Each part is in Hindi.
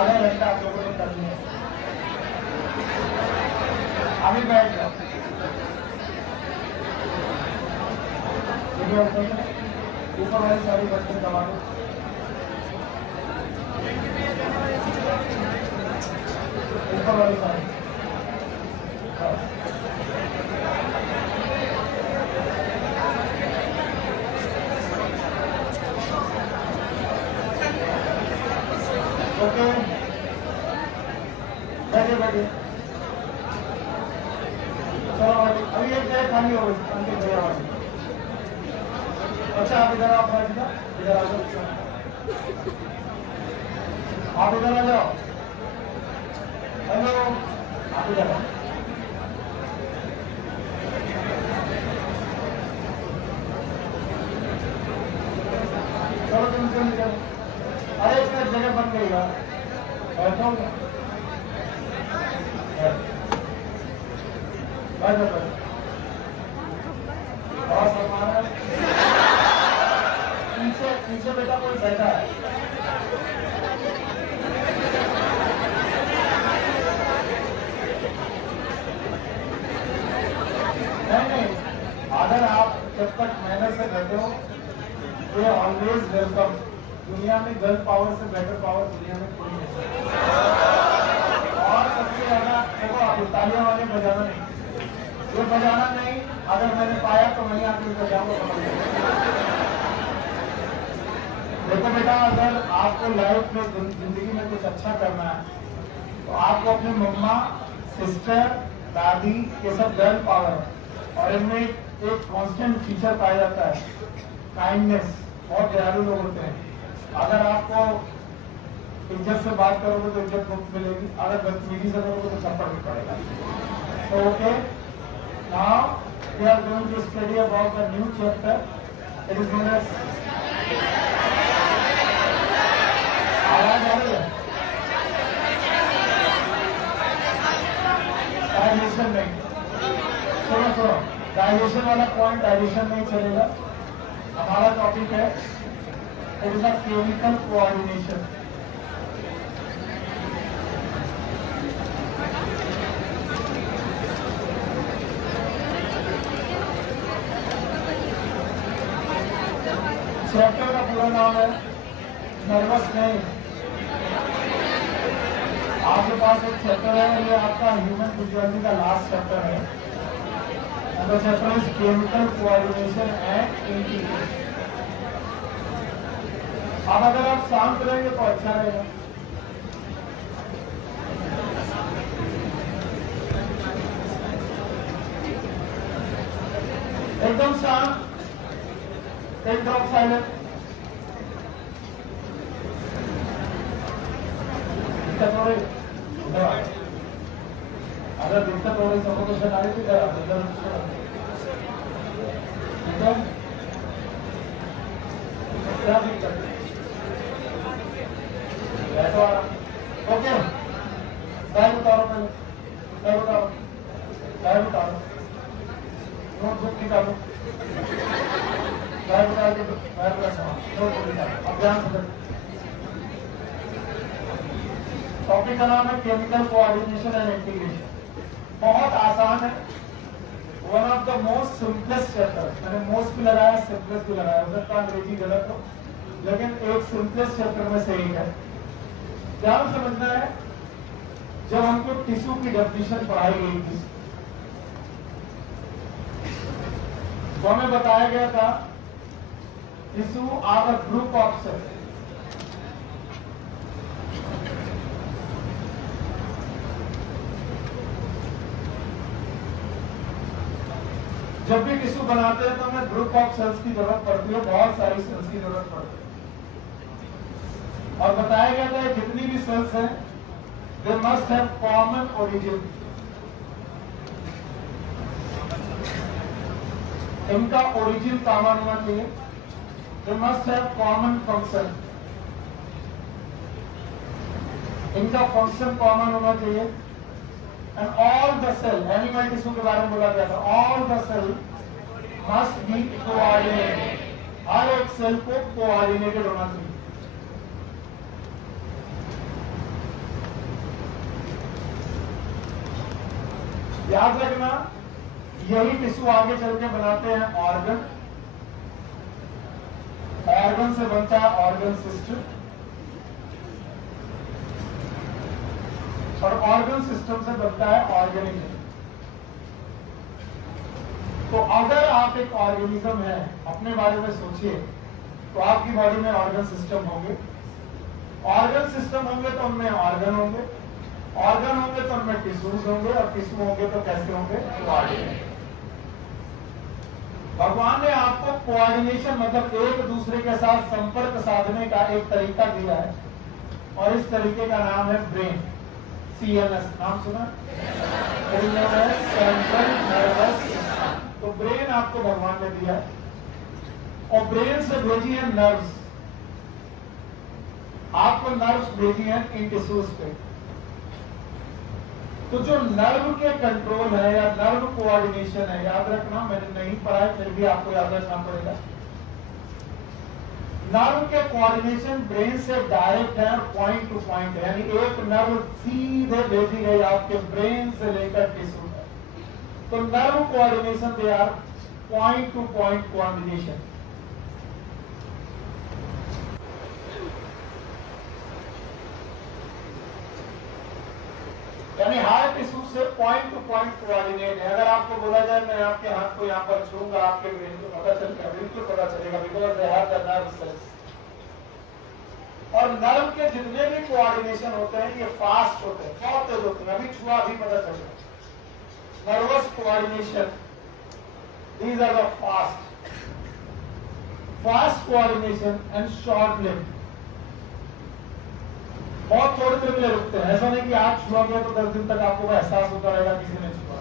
आधा घंटा आप लोगों ने करनी है। अभी बैठ जाओ, ऊपर वाली सारी बटन दबा दो। ऊपर वाली सारी ओके, बैठे बैठे। चलो अभी एक जगह खाली हो गई, अंतिम जगह वाली। अच्छा आप इधर आओ, इधर आ जाओ, आप इधर आ जाओ। हेलो, आप इधर आओ। चलो तुम चलो। अरे इसमें जगह बन गई यार, बैठो बहुत सम्मान है। पीछे बेटा कोई बैठा है। नहीं, अगर आप जब तक मेहनत से बैठे हो तो ऑलवेज वेलकम। दुनिया में गर्ल पावर से बेटर पावर दुनिया में कोई नहीं। और सबसे ज्यादा देखो, आप तालियां वाले बजाना नहीं, ये बजाना नहीं। अगर मैंने पाया तो वहीं आके बजाऊंगा। देखो बेटा, अगर आपको लाइफ में जिंदगी में कुछ अच्छा करना है तो आपको अपनी मम्मा, सिस्टर, दादी, ये सब गर्ल पावर है और इनमें एक कांस्टेंट फीचर पाया जाता है, काइंडनेस। बहुत दयालु लोग होते हैं। अगर आपको इज्जत से बात करोगे तो इज्जत मुफ्त मिलेगी, अगर बदतमीजी से करोगे तो थप्पड़ भी पड़ेगा। तो okay, now we are going to study about the new chapter. It is known as, आवाज आ रही है? डाइजेशन नहीं, सुनो, डाइजेशन वाला पॉइंट डाइजेशन नहीं चलेगा। हमारा टॉपिक है it is a chemical coordination. Chapter का पूरा नाम है नर्वस नहीं। आपके पास एक चैप्टर है, ये आपका ह्यूमन फिजियोलॉजी का लास्ट चैप्टर है। The chapter is chemical coordination and integration। अब अगर आप शांत रहेंगे तो अच्छा रहेगा। एकदम शांत, एकदम साइलेंट। अगर दिक्कत हो रही सफोकेशन आ रही थी क्या दिक्कत? ओके, टाइम बताओ, पहले टाइम बताओ, नोटबुक निकालो, टाइम बता के नोटबुक निकालो। अब ध्यान से, टॉपिक का नाम है केमिकल कोऑर्डिनेशन एंड इंटीग्रेशन। बहुत आसान है, one of the most simplest chapter. मैंने मोस्ट भी लगाया, सिंपलेस्ट भी लगाया, हो सकता है अंग्रेजी गलत हो, लेकिन एक सिंपलेस्ट चैप्टर में से एक है। ध्यान समझना है, जब हमको टिश्यू की डेफिनेशन पढ़ाई गई थी तो हमें बताया गया था tissue are a group of cells. जब भी टिश्यू बनाते हैं तो हमें ग्रुप ऑफ सेल्स की जरूरत पड़ती है, बहुत सारी सेल्स की जरूरत पड़ती है। और बताया गया था जितनी भी सेल्स हैं they must have common origin. इनका ओरिजिन कॉमन होना चाहिए। They must have common function, इनका फंक्शन कॉमन होना चाहिए। And all the cell, animal tissue के बारे में बोला गया था, all the cell must be coordinated. हर एक सेल को कोऑर्डिनेटेड होना चाहिए। याद रखना, यही टिश्यू आगे चल के बनाते हैं ऑर्गन। ऑर्गन से बनता है ऑर्गन सिस्टम, और ऑर्गन सिस्टम से बनता है ऑर्गेनिज्म। तो अगर आप एक ऑर्गेनिज्म है, अपने बारे में सोचिए, तो आपकी बॉडी में ऑर्गन सिस्टम होंगे। ऑर्गन सिस्टम होंगे तो उनमें ऑर्गन होंगे, ऑर्गन होंगे तो उनमें टिश्यूज होंगे, और टिश्यू होंगे तो कैसे होंगे? कोऑर्डिनेट। भगवान ने आपको कोऑर्डिनेशन मतलब एक दूसरे के साथ संपर्क साधने का एक तरीका दिया है, और इस तरीके का नाम है ब्रेन। CNS नाम सुना? Central nervous system. तो ब्रेन आपको भगवान ने दिया है, और ब्रेन से भेजी है नर्व्स। आपको नर्व्स भेजी है इन टिश्यूज पे। तो जो नर्व के कंट्रोल है या नर्व कोऑर्डिनेशन है, याद रखना, मैंने नहीं पढ़ा है फिर भी आपको याद रखना पड़ेगा। नर्व के कोऑर्डिनेशन ब्रेन से डायरेक्ट है और पॉइंट टू पॉइंट है, यानी एक नर्व सीधे भेजी गई आपके ब्रेन से लेकर टिश्यू तक। तो nerve coordination they are point to point coordination. यानी हार्ट टिश्यू से पॉइंट टू पॉइंट कोऑर्डिनेट है। अगर आपको बोला जाए मैं आपके हाथ को यहाँ पर छूंगा, आपके ब्रेन को पता चलेगा, बिल्कुल पता चलेगा, because they have the nerve cells. और नर्व के जितने भी कोऑर्डिनेशन होते हैं ये फास्ट होते हैं, बहुत तेज होते हैं। अभी छुआ भी पता चलेगा। Nervous coordination, these are the fast coordination and short lived. बहुत थोड़ी देर के लिए रुकते हैं। ऐसा नहीं कि आज छुआ गया तो 10 दिन तक आपको एहसास होता रहेगा किसी ने छुआ।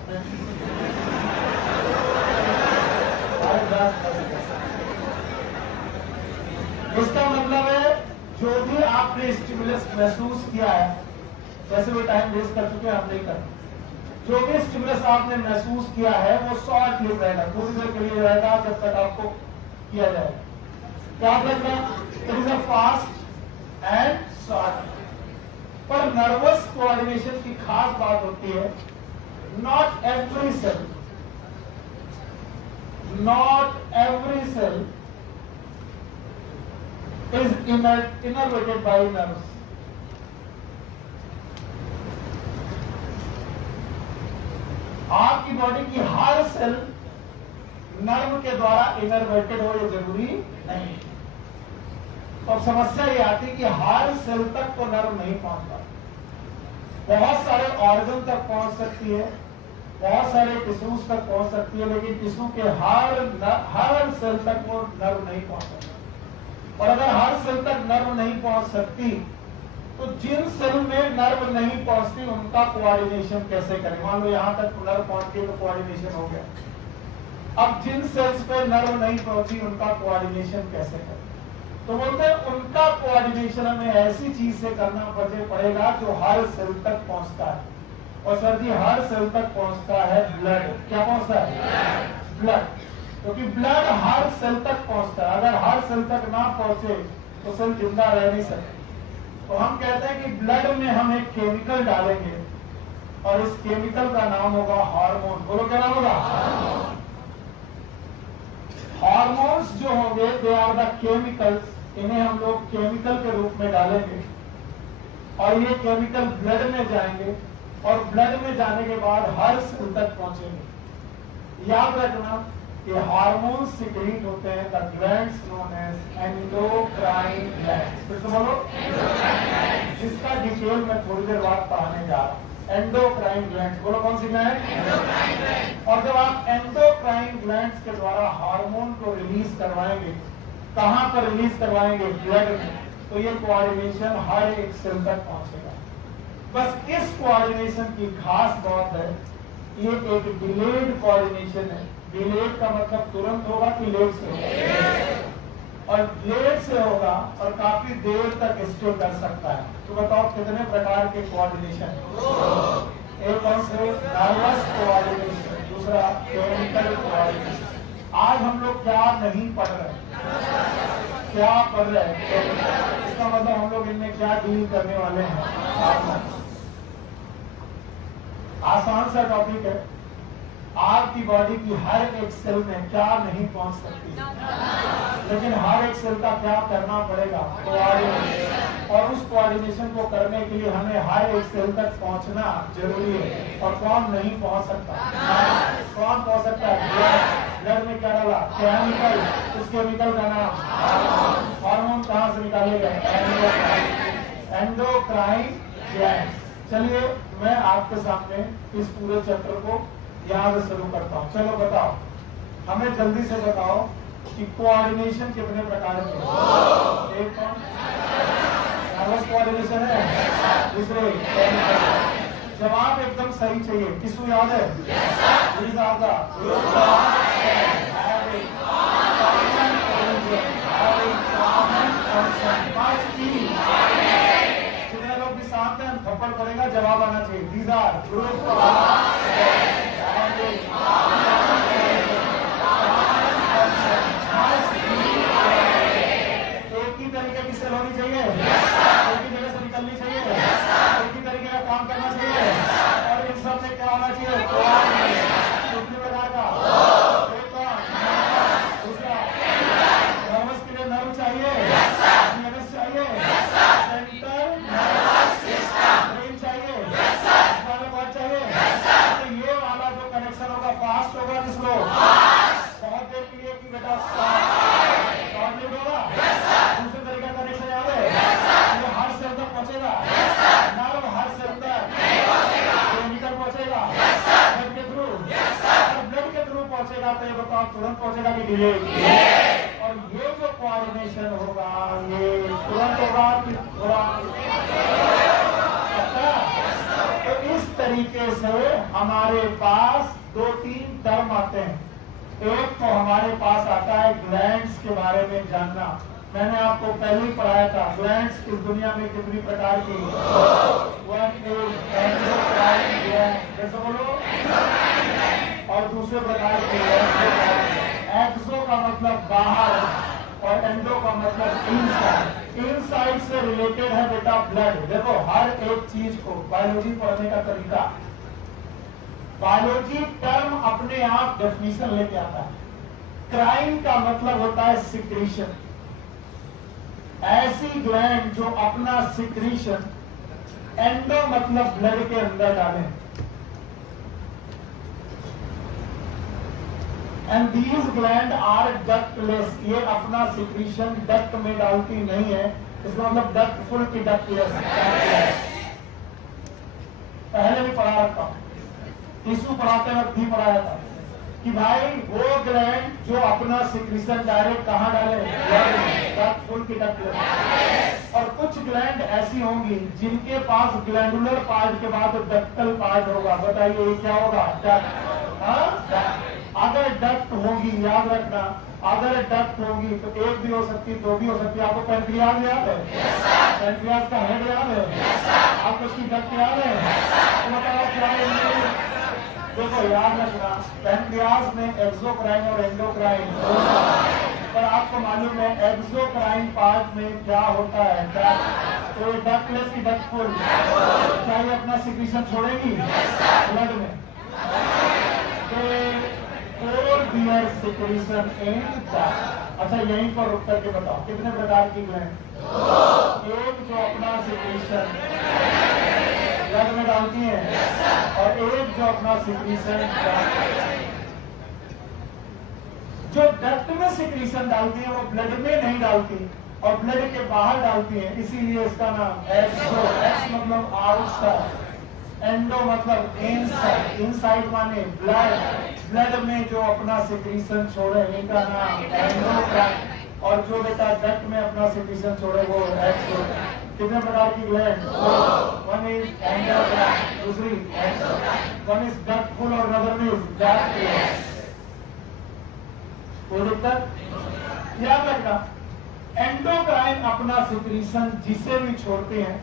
इसका मतलब है जो भी आपने स्टिमुलस महसूस किया है, वैसे भी टाइम वेस्ट कर चुके हैं, आप नहीं करते। जो भी स्टिमुलस आपने महसूस किया है वो शॉर्ट लिव रहेगा, थोड़ी देर के लिए रहेगा, जब तक आपको किया जाएगा। याद रखना, it is a fast and short. पर नर्वस कोऑर्डिनेशन की खास बात होती है, not every cell is innervated by nerves. आपकी बॉडी की हर सेल नर्व के द्वारा इनर्वेटेड हो, ये जरूरी नहीं। तो अब समस्या ये आती है कि हर सेल तक तो नर्व नहीं पहुंचता। बहुत सारे ऑर्गन तक पहुंच सकती है, बहुत सारे टिश्यूज तक पहुंच सकती है, लेकिन टिश्यू के हर सेल तक वो नर्व नहीं पहुंच सकता। और अगर हर सेल तक नर्व नहीं पहुंच सकती, तो जिन सेल में नर्व नहीं पहुंचती उनका कोऑर्डिनेशन कैसे करें? मान लो यहां तक नर्व पहुंच गई तो कोऑर्डिनेशन हो गया। अब जिन सेल्स पे नर्व नहीं पहुंची उनका कोऑर्डिनेशन कैसे करें? तो बोलते हैं उनका कोऑर्डिनेशन हमें ऐसी चीज से करना पड़ेगा जो हर सेल तक पहुंचता है। और सर जी हर सेल तक पहुंचता है ब्लड। क्या पहुंचता है? ब्लड। क्योंकि ब्लड हर सेल तक पहुंचता है। अगर हर सेल तक ना पहुंचे तो सेल जिंदा रह नहीं सकते। तो हम कहते हैं कि ब्लड में हम एक केमिकल डालेंगे, और इस केमिकल का नाम होगा हार्मोन। बोलो क्या नाम होगा? हार्मोन्स जो होंगे दे आर द केमिकल्स। इन्हें हम लोग केमिकल के रूप में डालेंगे, और ये केमिकल ब्लड में जाएंगे, और ब्लड में जाने के बाद हर सेल तक पहुंचेंगे। याद रखना कि हार्मोन्स सिक्रीट होते हैं the glands known as endocrine glands. फिर से बोलो, जिसका डिटेल मैं थोड़ी देर बाद पढ़ाने जा रहा हूं। एंडोक्राइन ग्लैंड्स, बोलो कौन सी ग्लैंड? और जब आप एंडोक्राइन ग्लैंड्स के द्वारा हार्मोन को रिलीज करवाएंगे, कहां पर रिलीज करवाएंगे? ब्लड में। तो ये कोऑर्डिनेशन हर एक सेल तक पहुंचेगा। बस इस कोऑर्डिनेशन की खास बात है, ये एक डिलेड कोऑर्डिनेशन है। डिलेड का मतलब तुरंत होगा कि लेट से होगा? और लेट से होगा और काफी देर तक स्टे कर सकता है। तो बताओ कितने प्रकार के कोऑर्डिनेशन? एक कौन से? नर्वस कोऑर्डिनेशन, दूसरा केमिकल कोऑर्डिनेशन। आज हम लोग क्या नहीं पढ़ रहे? क्या पढ़ रहे हैं? इसका मतलब हम लोग इनमें क्या डील करने वाले हैं? आसान सा टॉपिक है। आपकी बॉडी की हर एक सेल में क्या नहीं पहुंच सकती, लेकिन हर एक सेल का क्या करना पड़ेगा, कोऑर्डिनेशन। और उस कोऑर्डिनेशन को करने के लिए हमें हर एक सेल तक पहुंचना जरूरी है। और कौन नहीं पहुंच सकता? कौन पहुंच सकता है? ब्लड में क्या डाला? केमिकल। उस केमिकल का नाम हार्मोन। कहां से निकाले गए? Endocrine gland. चलिए मैं आपके सामने इस पूरे चैप्टर को यहाँ से शुरू करता हूँ। चलो बताओ, हमें जल्दी से बताओ कि कोऑर्डिनेशन कितने प्रकार के हैं? एक कौन? नर्वस कोऑर्डिनेशन है, दूसरे जवाब एकदम सही चाहिए। किसको याद है? जितने लोग भी शांत हैं, थप्पड़ पड़ेगा, जवाब आना चाहिए। These are group एक ही तरीके की सेल होनी चाहिए, एक ही जगह से निकलनी चाहिए, एक ही तरीके का काम करना चाहिए, और इन सब में क्या होना चाहिए? कितने प्रकार का? एक का दूसरा नर्वस के लिए नर्व चाहिए, नर्वस चाहिए, सेंटर नर्वस सिस्टम ब्रेन चाहिए, स्पाइनल कॉर्ड चाहिए। तो ये वाला जो कनेक्शन होगा फास्ट होगा, किसको? बहुत देर के लिए कि बेटा शॉर्ट लिव होगा। दूसरे तरीके का कनेक्शन याद है? ये हर सेल तक पहुंचेगा, नर्व हर सेल तक केमिकल पहुंचेगा ब्लड के थ्रू। और ब्लड के थ्रू पहुंचेगा तो ये बताओ तुरंत पहुंचेगा कि डिले? और ये जो कोऑर्डिनेशन होगा ये तुरंत होगा कि थोड़ा? तो इस तरीके से हमारे पास 2-3 टर्म आते हैं। एक तो हमारे पास आता है ग्लैंड्स के बारे में जानना। मैंने आपको पहले ही पढ़ाया था ग्लैंड्स इस दुनिया में कितनी प्रकार की? वन इज एंडोक्राइन ग्लैंड, जैसे बोलो। और दूसरे प्रकार के एक्सो का मतलब बाहर और एंडो का मतलब इनसाइड। इनसाइड से रिलेटेड है बेटा ब्लड। देखो हर एक चीज को बायोलॉजी पढ़ने का तरीका, बायोलॉजी टर्म अपने आप डेफिनेशन लेके आता है। क्राइन का मतलब होता है सिक्रीशन, ऐसी ग्लैंड जो अपना सिक्रीशन एंडो मतलब ब्लड के अंदर डाले। And these gland are ductless, ये अपना सिक्रीशन डक्ट में डालती नहीं है, इसका मतलब डक्ट फुल की डक्टलेस। पहले भी पढ़ा रखा हूं, टिश्यू पढ़ाते वक्त भी पढ़ाया था कि भाई वो ग्लैंड जो अपना सिक्रीशन डायरेक्ट कहां डाले? डक्ट फुल की डक्टलेस। और कुछ ग्लैंड ऐसी होंगी जिनके पास ग्लैंडुलर पार्ट के बाद डक्टल पार्ट होगा। बताइए ये क्या होगा? डक्ट। अगर डक्ट होगी, याद रखना, अगर डक्ट होगी तो एक भी हो सकती, दो भी हो सकती है। आपको पेनक्रियाज याद है? पेनक्रियाज का हेड याद है? आपको उसकी डक्ट याद है? तो बताओ क्या है? देखो याद रखना, पेनक्रियाज में एक्सोक्राइन और एंडोक्राइन, पर आपको मालूम है एक्सोक्राइन पार्ट में क्या होता है? डक्ट। तो डक्टलेस की डक्ट फुल, क्या ये अपना सिक्रीशन छोड़ेगी ब्लड में? Bear secretion in duct. अच्छा यहीं पर रुक करके बताओ कितने प्रकार की ग्लैंड? एक जो अपना सिक्रीशन ब्लड में डालती है, और एक जो अपना सिक्रीशन जो डक्ट में सिक्रीशन डालती है वो ब्लड में नहीं डालती और ब्लड के बाहर डालती है, इसीलिए इसका नाम एक्सो। एक्स मतलब आउटसाइड, एंडो मतलब इनसाइड, इनसाइड माने ब्लड। ब्लड में जो अपना सिक्रीशन छोड़े इनका नाम एंडोक्राइन, और जो बेटा डक्ट में अपना सिक्रीशन छोड़े वो एक्सो। कितने प्रकार की ग्लैंड? वन इज एंडोक्राइन, दूसरी exocrine. One is duct full और अदर इज डक्टलेस। कोई दिक्कत? याद रखना, एंडोक्राइन अपना सिक्रीशन जिसे भी छोड़ते हैं,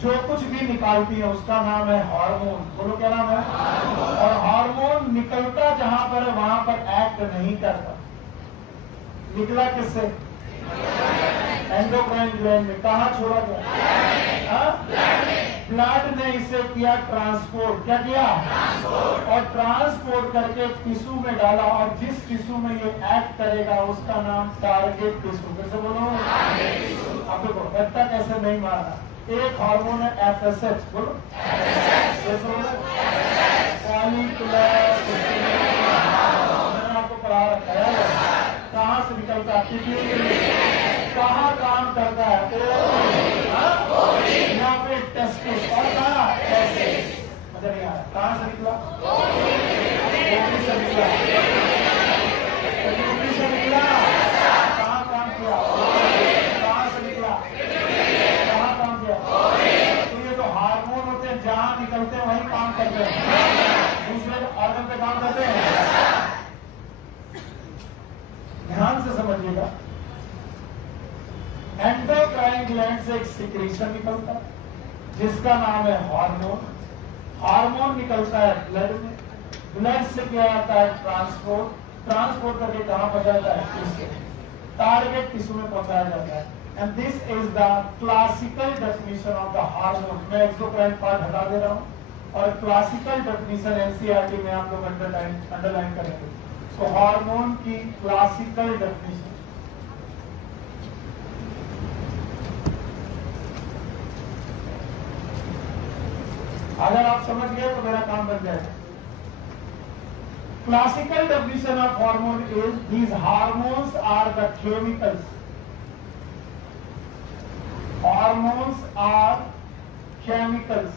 जो कुछ भी निकालती है उसका नाम है हार्मोन। बोलो क्या नाम है? और हार्मोन निकलता जहां पर है वहां पर एक्ट नहीं करता। निकला किससे? एंडोक्राइन ग्लैंड में। कहा छोड़ा गया? ब्लड ने इसे किया ट्रांसपोर्ट। क्या किया? और ट्रांसपोर्ट करके टिश्यू में डाला, और जिस टिश्यू में ये एक्ट करेगा उसका नाम टारगेट टिश्यू। कैसे बोलो? अब देखो रट्टा कैसे नहीं मारना। एक हार्मोन है FSH, बोलो फॉलिकुलर, मैंने आपको पढ़ा रखा है। कहाँ से निकलता है? कहाँ काम करता है? यहाँ पे टेस्टिस। और कहाँ? टेस्टिस। मजा नहीं आया। कहाँ से निकला? ओवरी से निकला। ओवरी से निकला। कहाँ काम किया? कहाँ से निकला? कहाँ काम किया? तो ये तो हार्मोन होते हैं, जहाँ निकलते हैं वहीं काम करते हैं, दूसरे ऑर्गन पे काम करते हैं। ध्यान से समझिएगा। एंडोक्राइन ग्लैंड से एक सिक्रीशन निकलता है जिसका नाम है हार्मोन। हार्मोन निकलता है ब्लड में। ब्लड से क्या आता है? ट्रांसपोर्ट करके कहां पहुंचाता है? टिश्यू। टारगेट टिश्यू में पहुंचाया जाता है। And this is the classical definition of the hormone. मैं एक्सोक्राइन पार्ट हटा दे रहा हूं और क्लासिकल डेफिनेशन एनसीईआरटी में आप लोग अंडरलाइन करेंगे। तो हार्मोन की क्लासिकल डेफिनेशन, अगर आप समझ गए तो मेरा काम बन जाएगा। Classical definition of hormone is these hormones are the chemicals. Hormones are chemicals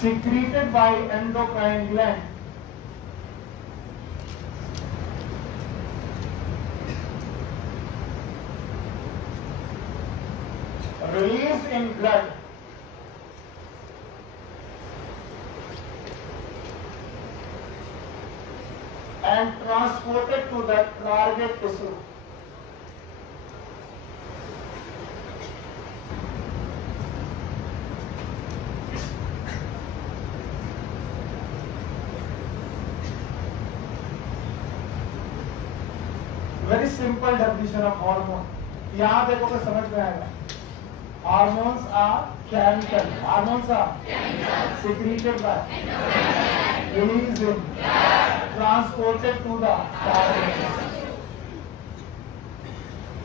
secreted by endocrine gland released in blood and transported to the target tissue. Very simple definition of hormone. यहां देखो तो समझ में आएगा। Hormones are chemical. Hormones are secreted by, released in, transported to the target.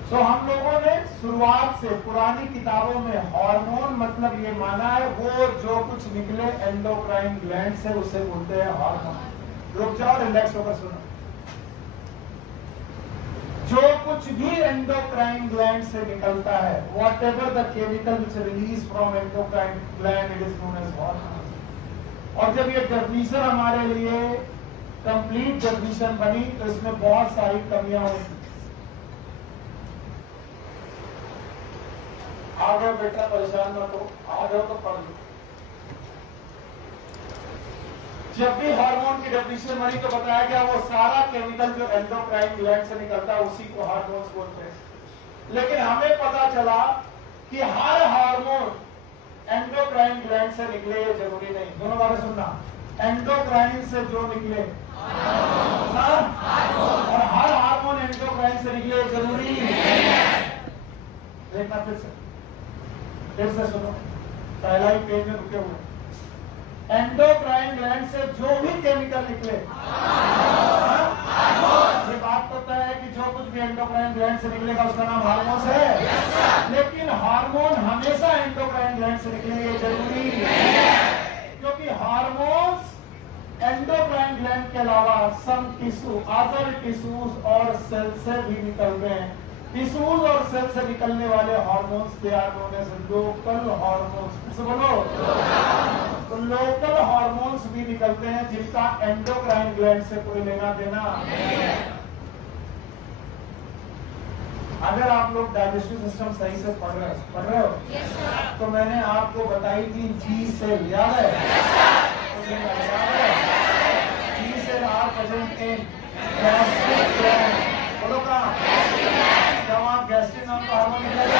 तो हम लोगों ने शुरुआत से पुरानी किताबों में हार्मोन मतलब ये माना है वो जो कुछ निकले एंडोक्राइन ग्लैंड से उसे बोलते हैं हार्मोन। रुक जाओ, रिलैक्स होकर सुनो। जो कुछ भी एंडोक्राइन ग्लैंड से निकलता है, whatever the chemical which release from endocrine gland, it is known as hormone. और जब ये डेफिनेशन हमारे लिए कंप्लीट डेफिनेशन बनी तो इसमें बहुत सारी कमियां हुई। आ गए बेटा, परेशान मत हो, आ गए तो पढ़ लो। जब भी हार्मोन की डेफिनेशन बनी तो बताया गया वो सारा केमिकल जो एंडोक्राइन ग्लैंड से निकलता है उसी को हार्मोन्स बोलते हैं। लेकिन हमें पता चला कि हर हार्मोन एंडोक्राइन ग्लैंड से निकले ये जरूरी नहीं। दोनों बातें सुनना, एंडोक्राइन से जो निकले और हर हार्मोन एंडोक्राइन से निकले जरूरी देखना। फिर से सुनो, पहला ही पेज में रुके हुए। एंडोक्राइन ग्लैंड से जो भी केमिकल निकले, ये बात तो तय है कि जो कुछ भी एंडोक्राइन ग्लैंड से निकलेगा उसका नाम हार्मोन्स है। लेकिन हार्मोन हमेशा एंडोक्राइन ग्लैंड से निकले ये जरूरी है, क्योंकि हार्मोन्स एंडोक्राइन ग्लैंड के अलावा सम टिश्यू, अदर टिश्यूज और सेल से भी निकलते हैं। टिश्यूज और सेल से निकलने वाले hormones they are known as local hormones. बोलो, तो लोकल हार्मोन्स भी निकलते हैं जिनका एंडोक्राइन ग्लैंड से कोई लेना देना। अगर आप लोग डाइजेस्टिव सिस्टम सही से पढ़ रहे हो तो मैंने आपको बताई थी जी सेल, याद है? G cell are present in gastric gland. बोलो कहाँ? जब आप गैस्ट्रिक नाम का हार्मोन निकलेगा,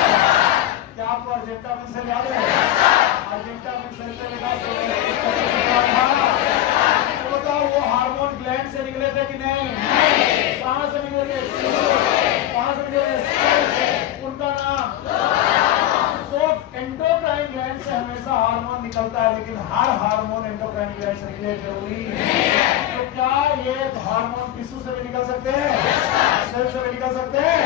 क्या आपको अर्जेंटामिन सेल याद है? अर्जेंटामिन सेल से निकाल तो बताओ वो हार्मोन ग्लैंड से निकले थे कि नहीं? कहाँ से निकले थे? निकलता है, लेकिन हर हार्मोन एंडोक्राइन ग्लैंड से निकले जरूरी है। तो क्या ये हार्मोन टिश्यू से भी निकल सकते हैं, सेल से भी निकल सकते हैं?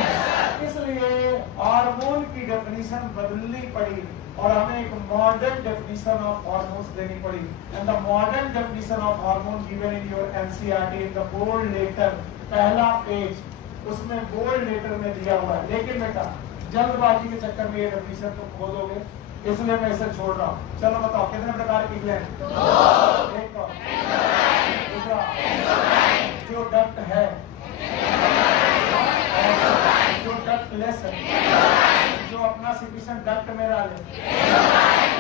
इसलिए हार्मोन की डेफिनेशन बदलनी पड़ी और हमें एक मॉडर्न डेफिनेशन ऑफ हार्मोन्स देनी पड़ी। And the modern definition of hormone given in your NCERT in the bold letter, पहला पेज उसमें बोल्ड लेटर में दिया हुआ है। लेकिन बेटा जल्दबाजी के चक्कर में ये डेफिनेशन तुम खो दोगे, इसलिए मैं इसे छोड़ रहा हूँ। चलो बताओ कितने प्रकार की ग्लैंड? एक तो दूसरा जो डक्ट है, जो डक्ट लेस है, जो अपना सिक्रीशन डक्ट में डाले,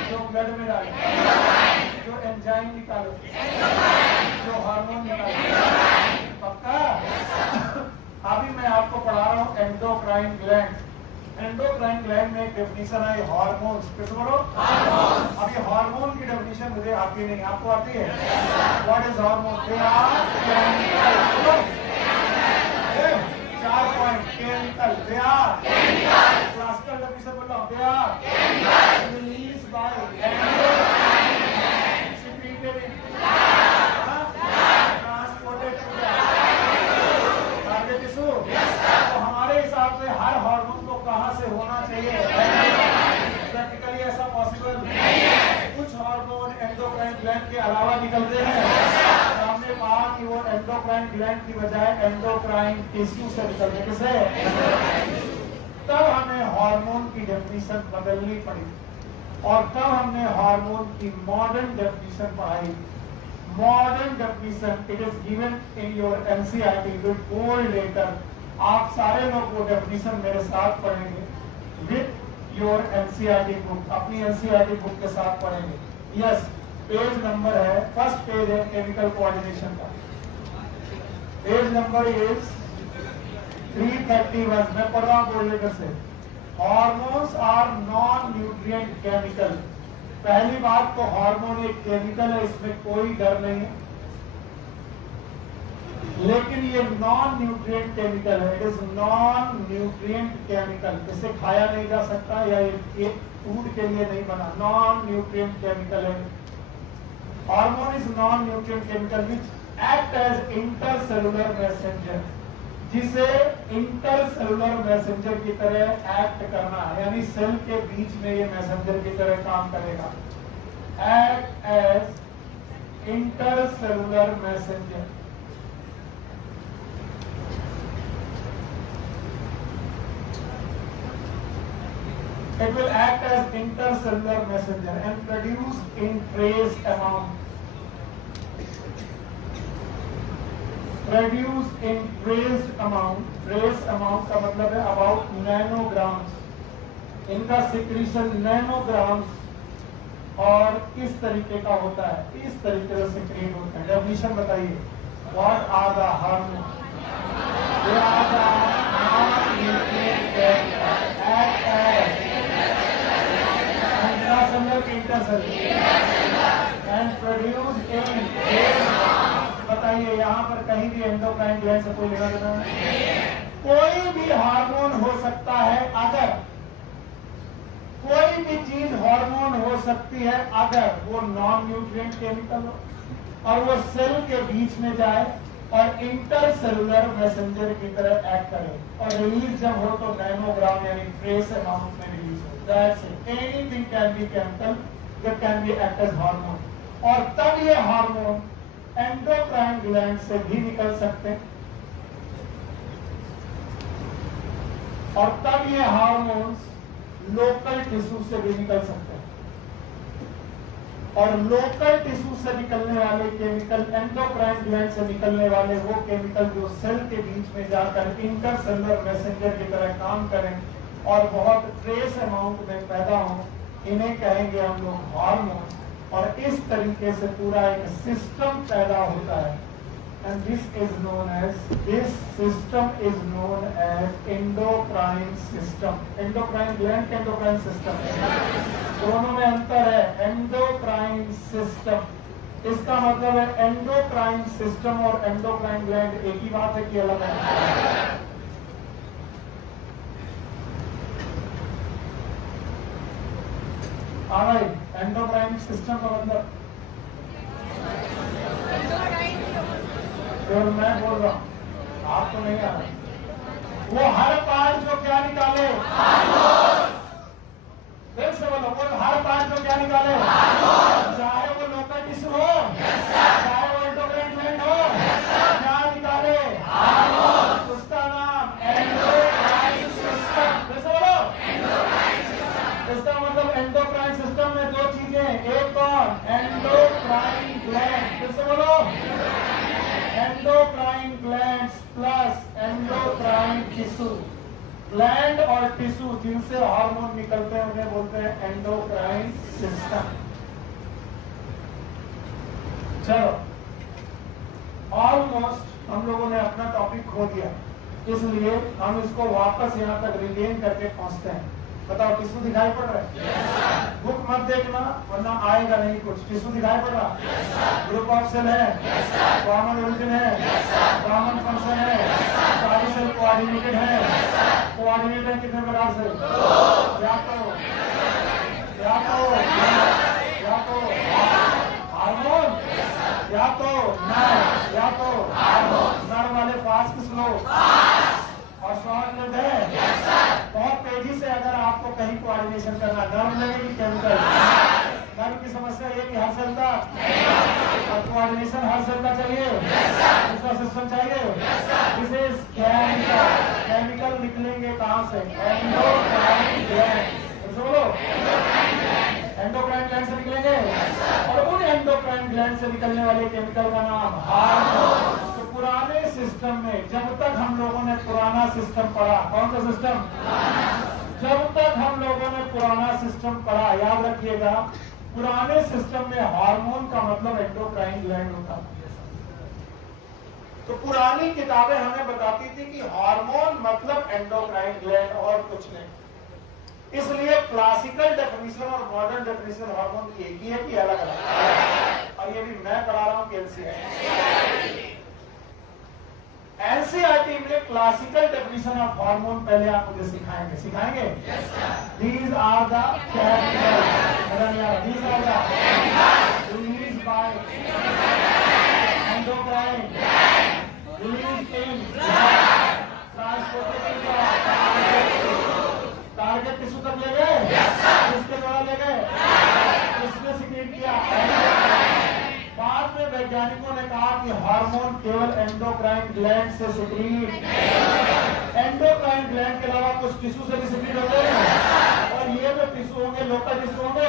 जो ब्लड में डाले, जो एंजाइम निकाले, जो हार्मोन निकाले। पक्का? अभी मैं आपको पढ़ा रहा हूँ एंडोक्राइन ग्लैंड। एंडोक्राइन ग्लैंड में एक डेफिनेशन है हार्मोन्स। किस बोलो? हार्मोन्स। अब ये हार्मोन की डेफिनेशन मुझे आती नहीं, आपको आती है? What is hormone? They are chemical. 4 point chemical, they are classical definition बोल रहा हूं, they are release by endocrine secreted transported to target tissue. तो हमारे हिसाब से हर हार्मोन को कहां से होना चाहिए? प्रैक्टिकली ऐसा पॉसिबल नहीं है। कुछ हार्मोन एंडोक्राइन ग्लैंड के अलावा निकलते हैं। हमने कहा कि वो एंडोक्राइन ग्लैंड की बजाय एंडोक्राइन टिश्यू से निकलते। किसे? तब हमें हार्मोन की डेफिनेशन बदलनी पड़ी और तब हमने हार्मोन की मॉडर्न डेफिनेशन पढ़ाई। Modern definition it is given in your NCERT with bold letter. आप सारे लोग वो डेफिनेशन मेरे साथ पढ़ेंगे विद योर एनसीईआरटी बुक, अपनी एनसीईआरटी बुक के साथ पढ़ेंगे। यस, पेज नंबर है, फर्स्ट पेज है केमिकल कोऑर्डिनेशन का। Page number is 331। मैं पढ़ रहा हूँ बोल्ड लेटर से। Hormones are non nutrient chemical. पहली बात तो हार्मोन एक केमिकल है, इसमें कोई डर नहीं है, लेकिन ये नॉन न्यूट्रिएंट केमिकल है। It is non nutrient chemical. इसे खाया नहीं जा सकता या ये फूड के लिए नहीं बना, नॉन न्यूट्रिएंट केमिकल है। Hormone is non nutrient chemical which act as intercellular messenger, जिसे इंटरसेलुलर मैसेंजर की तरह एक्ट करना है, यानी सेल के बीच में ये मैसेंजर की तरह काम करेगा। Act as intercellular messenger. It will act as intercellular messenger and produce in trace amount. Produce in trace amount. Trace amount का मतलब है about नैनोग्राम्स। इनका सिक्रीशन नैनोग्राम्स और किस तरीके का होता है? इस तरीके से सिक्रीट होता है। डेफिनेशन बताइए। What are the hormones? They are the non-nutrient chemicals. Act as and produce in बताइए यहाँ पर कहीं भी एंडोक्राइन ग्लैंड से कोई लेना देना है? कोई भी हार्मोन हो सकता है अगर, कोई भी चीज हार्मोन हो सकती है अगर वो नॉन न्यूट्रिएंट केमिकल हो और वो सेल के बीच में जाए और इंटरसेलुलर मैसेंजर की तरह एक्ट करे और रिलीज जब हो तो नैनोग्राम यानी ट्रेस अमाउंट में रिलीज हो। That's it. Anything can be chemical that can be act as hormone. और तब ये हार्मोन एंडोक्राइन ग्लैंड से भी निकल सकते हैं और तब ये हार्मोन्स लोकल टिश्यू से भी निकल सकते हैं और लोकल टिश्यू से निकलने वाले केमिकल, एंडोक्राइन ग्लैंड से निकलने वाले वो केमिकल जो सेल के बीच में जाकर इंटरसेलुलर मैसेंजर की तरह काम करें और बहुत ट्रेस अमाउंट में पैदा हो, इन्हें कहेंगे हम लोग हार्मोन। और इस तरीके से पूरा एक सिस्टम पैदा होता है and this system is known as endocrine system. Endocrine gland endocrine system दोनों में अंतर है। एंडोक्राइन सिस्टम इसका मतलब है एंडोक्राइन सिस्टम और एंडोक्राइन ग्लैंड एक ही बात है कि अलग है? एंडोक्राइन सिस्टम का मतलब केवल मैं बोल रहा हूँ, आपको नहीं आ रहा। वो हर पार्ट जो क्या निकाले, फिर से बोलो, वो हर पार्ट जो क्या निकाले, चाहे वो लोकल टिश्यू हो, चाहे वो एंडोक्राइन ग्लैंड हो, क्या निकाले, उसका नाम एंडोक्राइन सिस्टम। फिर से बोलो, इसका मतलब एंडोक्राइन सिस्टम में दो चीजें, एक कौन, एंडोक्राइन ग्लैंड। फिर से बोलो, endocrine gland plus endocrine tissue. Gland और टिश्यू जिनसे हार्मोन निकलते हैं उन्हें बोलते हैं एंडोक्राइन सिस्टम। चलो, ऑलमोस्ट हम लोगों ने अपना टॉपिक खो दिया, इसलिए हम इसको वापस यहाँ तक रिगेन करके पहुंचते हैं। बताओ, टिश्यू दिखाई पड़ रहा है? बुक मत देखना वरना आएगा नहीं कुछ। टिश्यू दिखाई पड़ रहा? ग्रुप ऑफ सेल है, कॉमन ओरिजिन है, कॉमन फंक्शन है, सारी सेल कोऑर्डिनेटेड है। कोऑर्डिनेटेड कितने प्रकार से? या तो हार्मोन, या तो नर, या तो नर वाले फास्ट की स्लो और शॉर्ट लिव्ड है। बहुत तेजी से अगर आपको कहीं कोऑर्डिनेशन करना, नर्व लगेगी केमिकल, नर्व की समस्या ये कि हर सेल का और कोऑर्डिनेशन हर सेल का चाहिए, दूसरा सिस्टम चाहिए। This is chemical. केमिकल निकलेंगे कहां से? Endocrine gland. बोलो, एंडोक्राइन ग्लैंड से निकलेंगे और उन एंडोक्राइन ग्लैंड से निकलने वाले केमिकल का नाम हार्मोन। तो पुराने सिस्टम में जब तक हम लोगों ने पुराना सिस्टम पढ़ा, कौन सा सिस्टम? जब तक हम लोगों ने पुराना सिस्टम पढ़ा, याद रखिएगा, पुराने सिस्टम में हार्मोन का मतलब एंडोक्राइन ग्लैंड होता। तो पुरानी किताबें हमें बताती थी कि हार्मोन मतलब एंडोक्राइन ग्लैंड और कुछ नहीं। इसलिए क्लासिकल डेफिनेशन और मॉडर्न डेफिनेशन हार्मोन की एक ही है कि अलग अलग? और ये भी मैं पढ़ा रहा हूं एनसीईआरटी में क्लासिकल डेफिनेशन ऑफ हार्मोन पहले आप मुझे सिखाएंगे? These are the chemical, these are the release by endocrine, release in transported target tissue तक ले गए, किसके द्वारा ले गए, किसने सिक्रीट किया? बाद में वैज्ञानिकों ने कहा कि हार्मोन केवल एंडोक्राइन ग्लैंड से सिक्रीट, एंडोक्राइन ग्लैंड के अलावा कुछ टिश्यू से भी सिक्रीट होते हैं, और ये जो टिश्यू होंगे लोकल टिश्यू होंगे,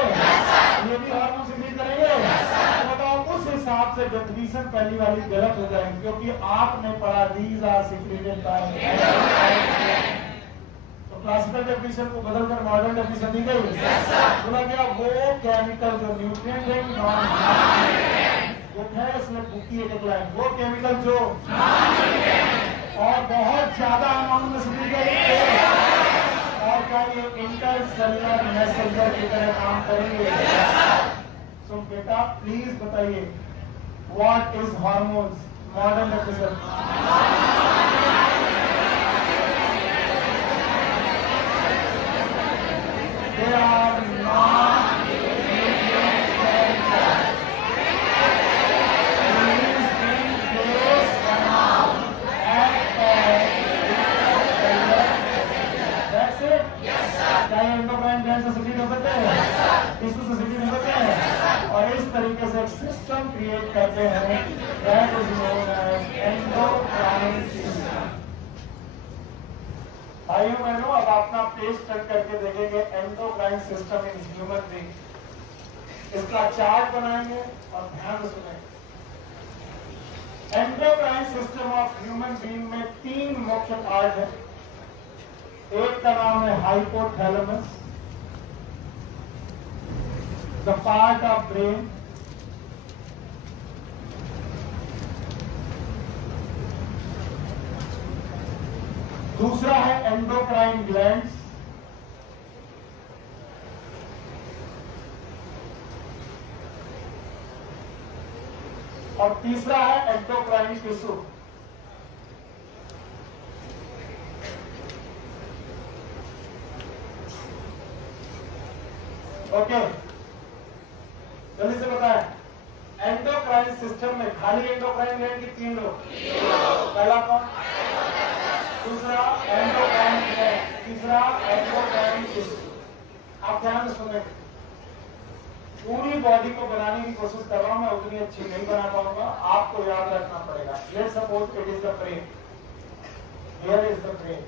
ये भी हार्मोन सिक्रीट करेंगे। तो बताओ, उस हिसाब से डेफिनेशन पहली वाली गलत हो जाएगी, क्योंकि आपने पढ़ा these are secreted by. Classical definition को बदलकर मॉडर्न डेफिनेशन दी गई। बोला गया वो केमिकल जो न्यूट्रिएंट है, वो है इसमें बुकी एक लाइन, वो केमिकल जो और बहुत ज्यादा अमाउंट में सुनी गई और क्या ये इंटरसेलुलर मैसेंजर की तरह काम करेंगे। सो बेटा प्लीज बताइए, what is hormones? Modern definition. They are non-nutrient chemicals. These in place amount act as intracellular. That's it? Yes, sir. क्या ये एंडोक्राइन ग्लैंड से सिक्रीट हो सकते हैं? Yes, sir. टिश्यू से सिक्रीट हो सकते हैं? Yes, sir. और इस तरीके से एक सिस्टम क्रिएट करते हैं, that is known as endocrine system. भाइयों बहनों, अब अपना पेज टर्न करके देखेंगे endocrine system in human being. इसका चार्ट बनाएंगे और ध्यान से सुनेंगे। Endocrine system of human being में 3 मुख्य पार्ट है। एक का नाम है hypothalamus, the part of brain, दूसरा है एंडोक्राइन ग्लैंड्स, और तीसरा है एंडोक्राइन टिश्यू। ओके, जल्दी से बताएं। एंडोक्राइन सिस्टम में खाली एंडोक्राइन ग्लैंड की 3 रो। पहला कौन? दूसरा एंडोक्राइन ग्लैंड, तीसरा एंडोक्राइन टिश्यू। आप ध्यान से सुने, पूरी बॉडी को बनाने की कोशिश कर रहा हूं मैं, उतनी अच्छी नहीं बना पाऊंगा, आपको याद रखना पड़ेगा। Let's suppose it is the brain, here is the brain.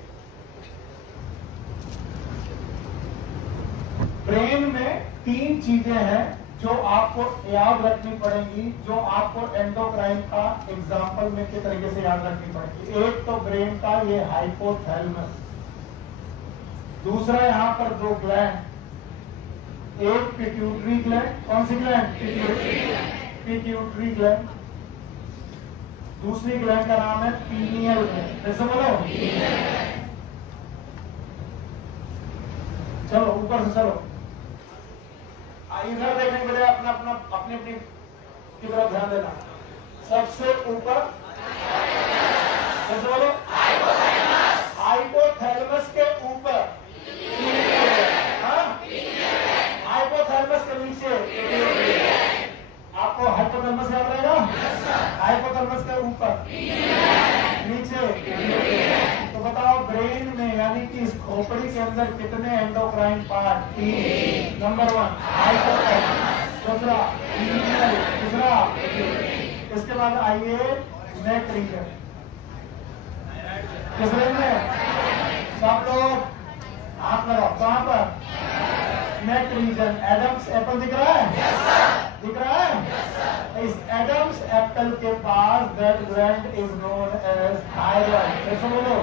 Brain में 3 चीजें हैं जो आपको याद रखनी पड़ेंगी, जो आपको एंडोक्राइन का एग्जाम्पल में के तरीके से याद रखनी पड़ेगी। एक तो ब्रेन का ये हाइपोथैलेमस, दूसरा यहां पर 2 ग्लैंड, एक पिट्यूटरी ग्लैंड, कौन सी ग्लैंड? Pituitary gland. दूसरी ग्लैंड का नाम है पीनियल ग्लैंड। कैसे बोलो? चलो ऊपर से चलो, इधर देखने के लिए अपनी की तरफ ध्यान देना। सबसे ऊपर कैसे बोलो? हाइपोथैलेमस के ऊपर, हाइपोथैलेमस के नीचे। आपको हाइपोथैलेमस याद रहेगा? हाइपोथैलेमस के ऊपर, नीचे। तो बताओ ब्रेन में यानी कि इस खोपड़ी के अंदर कितने एंडोक्राइन पार्ट? 3। नंबर 1 हाइपोथैलेमस, दूसरा पीनियल, तीसरा। इसके बाद आइए नेक रीजन। किस रेंज में? सब लोग हाथ लगाओ। कहां पर? Neck region. एडम्स एप्पल दिख रहा है? दिख रहा है? इस एडम्स एप्पल के पास that gland is known as thyroid. कैसे बोलो?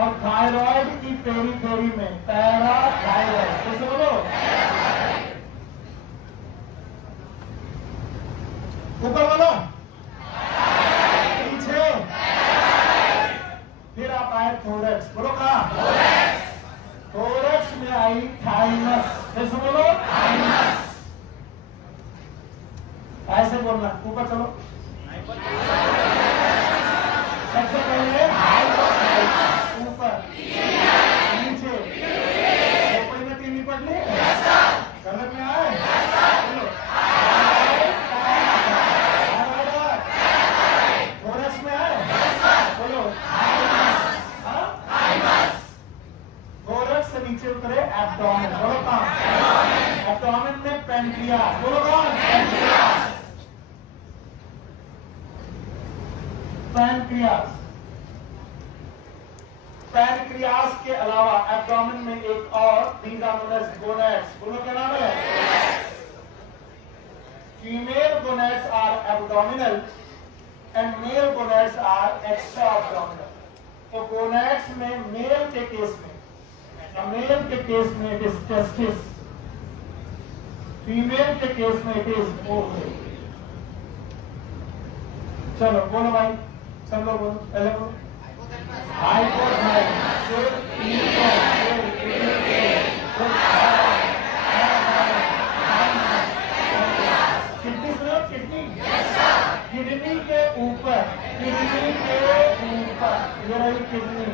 और थायराइड की पेरीफेरी में पैराथायराइड। कैसे बोलो? ऊपर बोलो, पीछे। फिर आप आए थोरक्स। बोलो कहां? थोरक्स में आई थाइमस। कैसे बोलो? ऐसे बोलना। ऊपर चलो, सबसे पहले हाइपोथैलेमस, ऊपर, नीचे। खोपड़ी में 3 निपट ली, समझ में आए? थोरक्स में आए? बोलो थोरक्स से नीचे उतरे एब्डोमेन। बोलो कहां? एब्डोमेन में पैनक्रियास। बोलो कौन? पैनक्रियास। पैनक्रियास के अलावा एब्डोमेन में एक और, these are known as gonads. बोलो क्या नाम है? Female gonads are abdominal and male gonads are extra abdominal. तो गोनैड्स में मेल के केस में इट इज टेस्टिस, फीमेल के केस में इट इज ओवरी। चलो बोलो भाई, सब लोग बोलो, पहले बोलो। हाइपोथैलेमस, किडनी सुनो, किडनी के ऊपर, ये रही किडनी।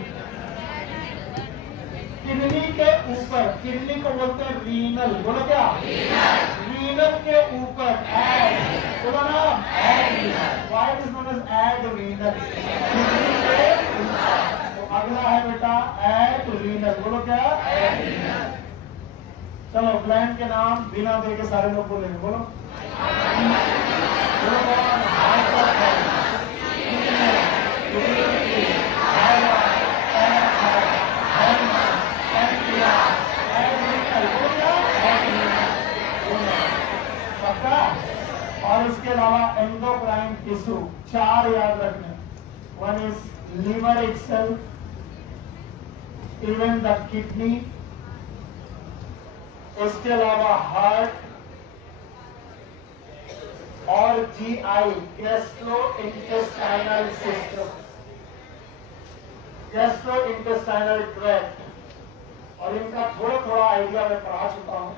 किडनी के ऊपर, किडनी को बोलते हैं रीनल। बोलो क्या? रीनल के ऊपर एड। बोलो ना, why is known as adrenal. Kidney के ऊपर। तो अगला है बेटा एड्रीनल। बोलो क्या? एड्रीनल। चलो ग्लैंड के नाम बिना दे के सारे लोग बोलेंगे। बोलो और इसके अलावा एंडोक्राइन टिश्यू 4 याद रखने। 1 is liver itself, even the kidney, इसके अलावा हार्ट और GI, gastro intestinal system, gastro intestinal tract. और इनका थोड़ा थोड़ा आइडिया मैं पढ़ा चुका हूं।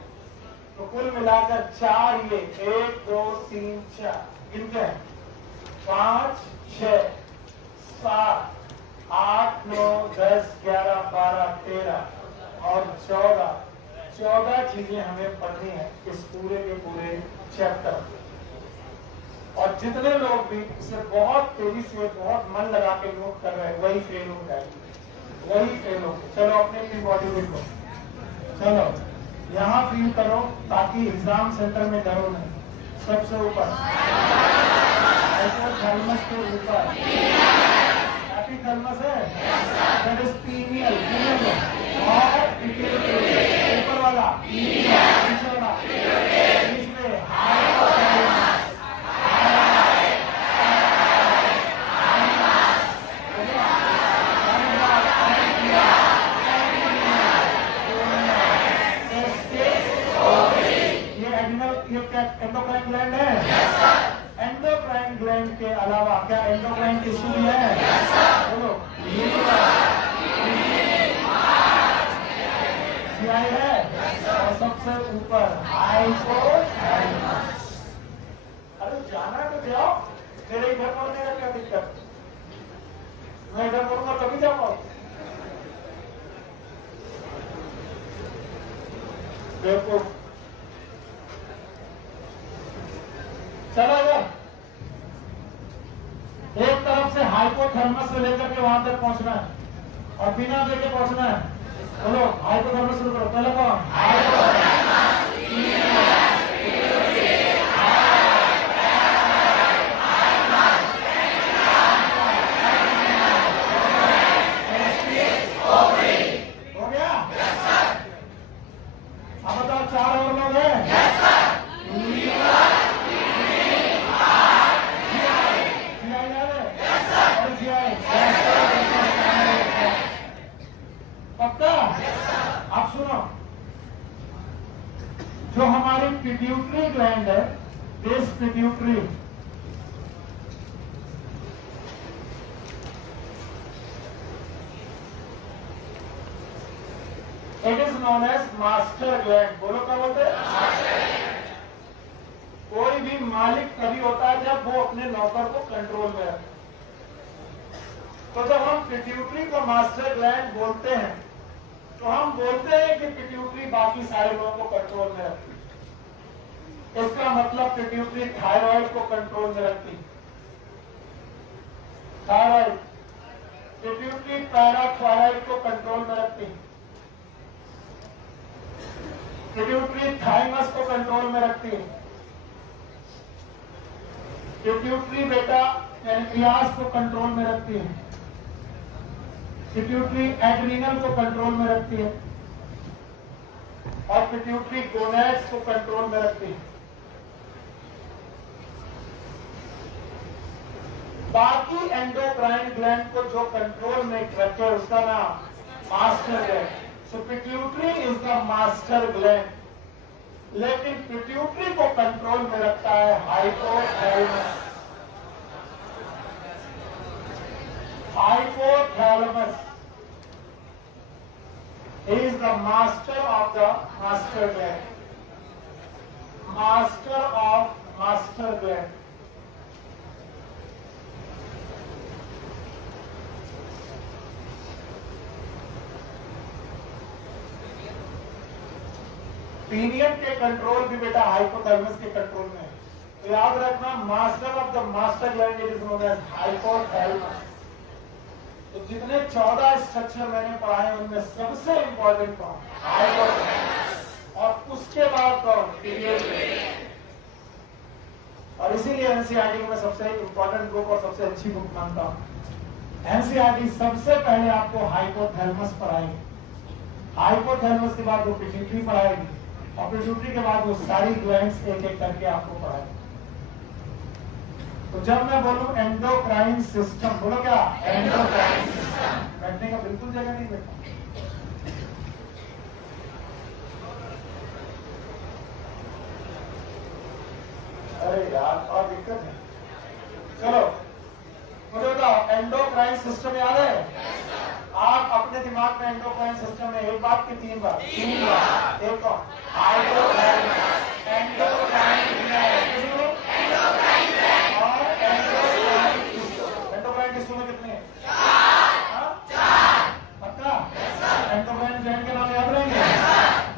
तो कुल मिलाकर 4 ये 1 2 3 4 गिनते हैं। 5 6 7 8 9 10 11 12 13 और 14 चीजें हमें पढ़नी है इस पूरे के पूरे चैप्टर, और जितने लोग भी उसे बहुत तेजी से बहुत मन लगा के नोट कर रहे हैं वही फेल हो जाएंगे, वही फेल हो। चलो अपने अपनी बॉडी देखो, चलो यहाँ फील करो ताकि एग्जाम सेंटर में डरो नहीं। सबसे ऊपर थर्मस के ऊपर थर्मस है, दैट इज पीनियल, और ऊपर वाला नीचे वाला बीच में एंडोक्राइन ग्लैंड है। एंडोक्राइन ग्लैंड के अलावा क्या एंडोक्राइन टिश्यू भी है? बोलो, GI है, और सबसे ऊपर हाइपोथैलेमस। अरे जाना तो जाओ, मेरे इधर पढ़ने का क्या दिक्कत? मैं इधर पढ़ूंगा तभी जा पाऊँ। देखो चलो इधर, एक तरफ से हाइपोथैलेमस से लेकर के वहां तक पहुंचना है और बिना देखे पहुंचना है। बोलो हाइपोथैलेमस शुरू करो। पहले कौन? हो गया? अब बताओ 4 और लोग हैं? पक्का? आप सुनो, जो हमारी पिट्यूटरी ग्लैंड है, this pituitary it is known as master gland. बोलो क्या बोलते हैं? कोई भी मालिक तभी होता है जब वो अपने नौकर को कंट्रोल में रखे। तो जब हम पिट्यूटरी को मास्टर ग्लैंड बोलते हैं तो हम बोलते हैं कि पिट्यूटरी बाकी सारे लोगों को कंट्रोल में रखती है। इसका मतलब पिट्यूटरी थायराइड को कंट्रोल में रखती है। थायराइड, पिट्यूटरी पैराथायराइड को कंट्रोल में रखती है। पिट्यूटरी थाइमस को कंट्रोल में रखती है। पिट्यूटरी बेटा पैनक्रियास को कंट्रोल में रखती है। पिट्यूटरी एड्रीनल को कंट्रोल में रखती है और पिट्यूटरी गोनैड्स को कंट्रोल में रखती है। बाकी एंडोक्राइन ग्लैंड को जो कंट्रोल में रखे उसका नाम master gland. So pituitary is the master gland, लेकिन पिट्यूटरी को कंट्रोल में रखता है hypothalamus. Hypothalamus is the master of the master gland. Master of master gland. पीनियन के कंट्रोल भी बेटा हाइपोथैलेमस के कंट्रोल में है। तो याद रखना, master of the master gland is known as hypothalamus. तो जितने 14 स्ट्रक्चर मैंने पढ़ाए उनमें सबसे इंपॉर्टेंट कौन? हाइपोथैलेमस। और उसके बाद कौन? पिट्यूटरी। और इसीलिए एनसीईआरटी में सबसे इंपॉर्टेंट बुक और सबसे अच्छी बुक मानता हूं। एनसीईआरटी सबसे पहले आपको हाइपोथैलेमस पढ़ाएगी, हाइपोथैलेमस के बाद वो पिट्यूटरी पढ़ाएगी, और पिट्यूटरी के बाद वो सारी ग्लैंड्स एक एक करके आपको पढ़ाएगी। तो जब मैं बोलूं एंडोक्राइन सिस्टम, बोलो क्या? Endocrine system. बैठने का बिल्कुल जगह नहीं बैठा। अरे यार और दिक्कत है। चलो मुझे बताओ, एंडोक्राइन सिस्टम याद है? आप अपने दिमाग में एंडोक्राइन सिस्टम में एक बात की 3 बार? 3 बार। एक कौन? हाइपोथैलेमस, एंडोक्राइन ग्लैंड और एंडोक्राइन टिश्यू में कितने हैं? 4। पक्का? एंडोक्राइन ग्लैंड के नाम याद रहेंगे?